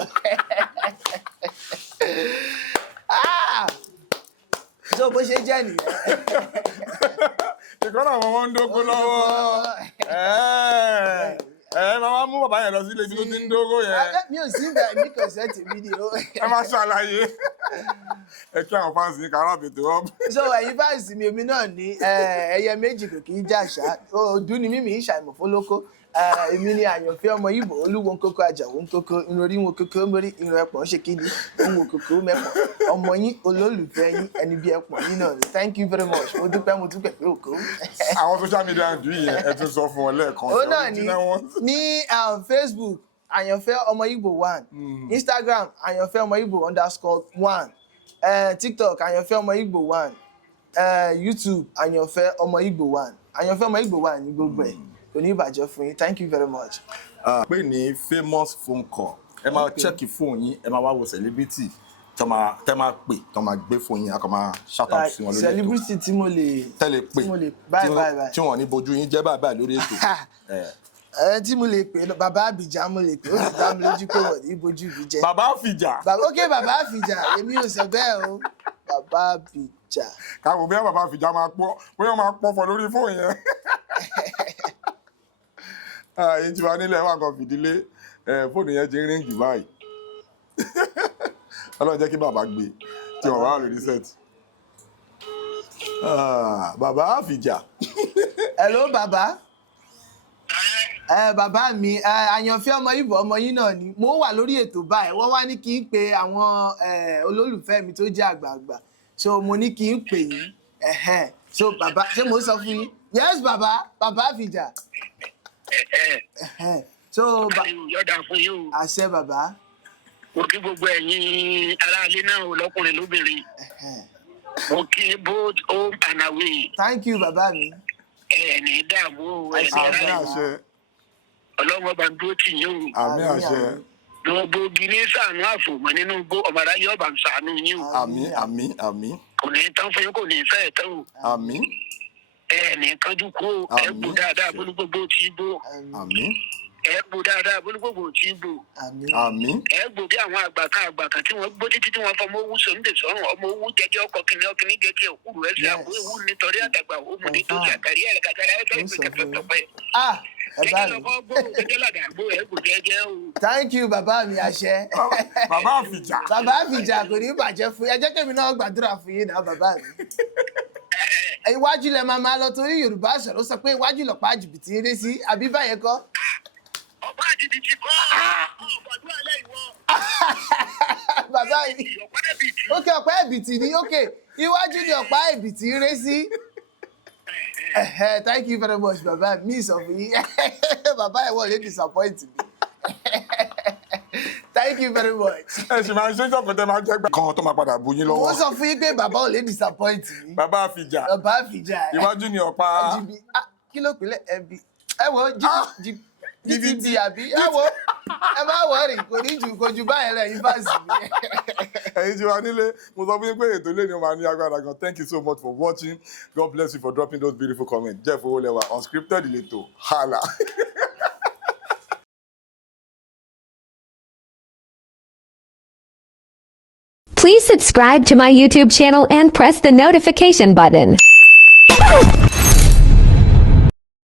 so bó ṣe jẹ́ nìyẹn. ìkọ́nà àwọn ọmọ ń dógó lọ́wọ́ máa mú bàbá yẹn lọ sílé ibi tó ti ń dógó yẹn. mi ò sí ibẹ̀ mi kò sẹ́ẹ̀tì fídíò. ẹ máa ṣàlàyé ẹ kí àwọn fáǹsì ní kàrà bètè wọn. so ẹ̀yin fáǹsì mi èmi náà ní ẹyẹ méjì kò kì í jà ṣá ọdún ni mímì ìṣàìmọ̀ fólókó èmi ni Àyànfẹ́ ọmọ Ìgbò olúwo ń kókó àjàwó ń kókó irun orí wọn kókó mórí irun ẹpọ̀n ṣe kíni òun ò kókó mẹ́pọ̀n ọmọ yín olólùfẹ́ yín ẹni bí ẹpọ̀n yín náà ni thank you very much mo dúpẹ́ mo dúpẹ́ pé òkú. àwọn social media ń dùn yẹn ẹ tún sọ fún wọn lẹ́ẹ̀kan. ó náà ní Facebook Àyànfẹ́ ọmọ Ìgbò 1 Instagram Àyànfẹ́ ọmọ Ìgbò _1 TikTok Àyànfẹ́ ọmọ Ìgbò 1 YouTube Àyànfẹ́ ọmọ Ìgbò 1 Àyànfẹ́ ọmọ Ìgbò 1 ní gbogbo ẹ̀ kò ní ìbàjẹ́ fún yín thank you very much. pé ní famous phone call ẹ máa chẹ́kì fóònù yín ẹ máa wá wo celebrity tẹ́ máa pè tẹ́ máa gbé fóònù yín a kàn máa shout out sí wọn lórí ètò celebrity tí mo lè pè tí wọn ní bojú yín jẹ́ báyìí lórí ètò. tí mo lè pè bàbá Abija mo lè pè ó sì dá mi lójú pé wọ́n ní bojú mi jẹ́. bàbá Abija. ok bàbá Abija èmi ò sọ bẹ́ẹ̀ o bàbá Abija. káwọn bí bàbá Abija máa pọ́ bóyá máa pọ́ fọ lórí fóònù yẹn. èyí tí wàá nílẹ̀ wà kan fìdílé fóònù yẹn ti ń ríǹgì báyìí Ọlọ́run jẹ́ kí bàbá gbé tí wọ́n wá lórí set. bàbá Abija. hello bàbá. bàbá mi Àyànfẹ́ ọmọ Ìgbò ọmọ yín náà ni mo wà lórí ètò báyìí wọ́n wá ní kí n pe àwọn olólùfẹ́ mi tó jẹ́ àgbààgbà so mo ní kí n pè yín so bàbá ṣé mo sọ fún yín yes bàbá Abija. so yọ̀dà fún yín o. àṣẹ bàbá. mo kí gbogbo ẹ̀yin aráalé náà lọ́kùnrin lóbìnrin. mo kí both home and away. thank you bàbá mi. ẹ̀ẹ̀ni dààmú ẹ̀ẹ̀ni ráyè. ọlọ́run ọba dúró tì yín o. àmín àṣẹ. gbogbo gíní ṣàánú àfòmọ́ nínú gbó ọmọ aráyé ọba ń ṣàánú yín o. àmín. kò ní tán fún yín kò ní fẹ́ tán o. àmín. ẹ̀ẹ̀ni kánjú kú o. ẹ gbó dáadáa bólú gbogbo tí gbó. àmín. ẹ gbó dáadáa bólú gbogbo tí gbó. àmín. ẹ gbó bí àwọn àgbàkan tí wọ́n gbó títí tí wọ́n fọmọ owó sọ̀ndé sọ̀rùn ọmọ owó jẹjẹ ọkọ̀ kìnìún gẹ́gẹ́ òkúrú ẹsẹ̀ àbò ewu nítorí àdàgbà òmù nítorí àkàrí ẹ̀ gàgàrà ẹ̀fẹ̀ ìpèkẹ́pẹ́pẹ́. thank you bàbá mi àṣẹ. bàbá Abija. bàbá Abija kò ní bàjẹ́ fún yín ẹ jẹ́ kí èmi náà gbàdúrà fún yín náà bàbá mi. iwájú lẹ máa lọ torí Yorùbá sọ̀rọ̀ sọ pé iwájú lọ̀pá jìbìtì eré sí àbí báyẹn kọ́. ọ̀pá jìbìtì kọ́ ọ̀gbọ̀dún alẹ́ ìwọ. bàbá mi ókè ọ̀pá ẹ̀bìtì ni ókè iwájú ni ọ̀pá ẹ̀bìtì eré sí. Thank you very much, Baba. Me sọ fún yín. Baba ẹ wọ́n lè disappoint me. Thank you very much. ẹ sì máa ń ṣe ìjọba tẹ máa jẹ gbà kan tó máa padà bu yín lọ́wọ́. Mo sọ fún yín pé bàbá ò lè disappoint me. bàbá Abija. Bàbá Abija. iwájú ni ọ̀pá. kí ló pèlè ẹbí ẹ wo gtb àbí ẹ wo ẹ má wọrí kò jù báyẹn lẹ́yìn fásitì mi. ẹ̀yin tí wàá nílé mo sọ fún yín pé ètò ilé ni mo máa ní agbára gan. Thank you so much for watching. God bless you for dropping those beautiful comments. Jeff Owolewa, Unscripted ìletò hala. Please subscribe to my YouTube channel and press the notification button.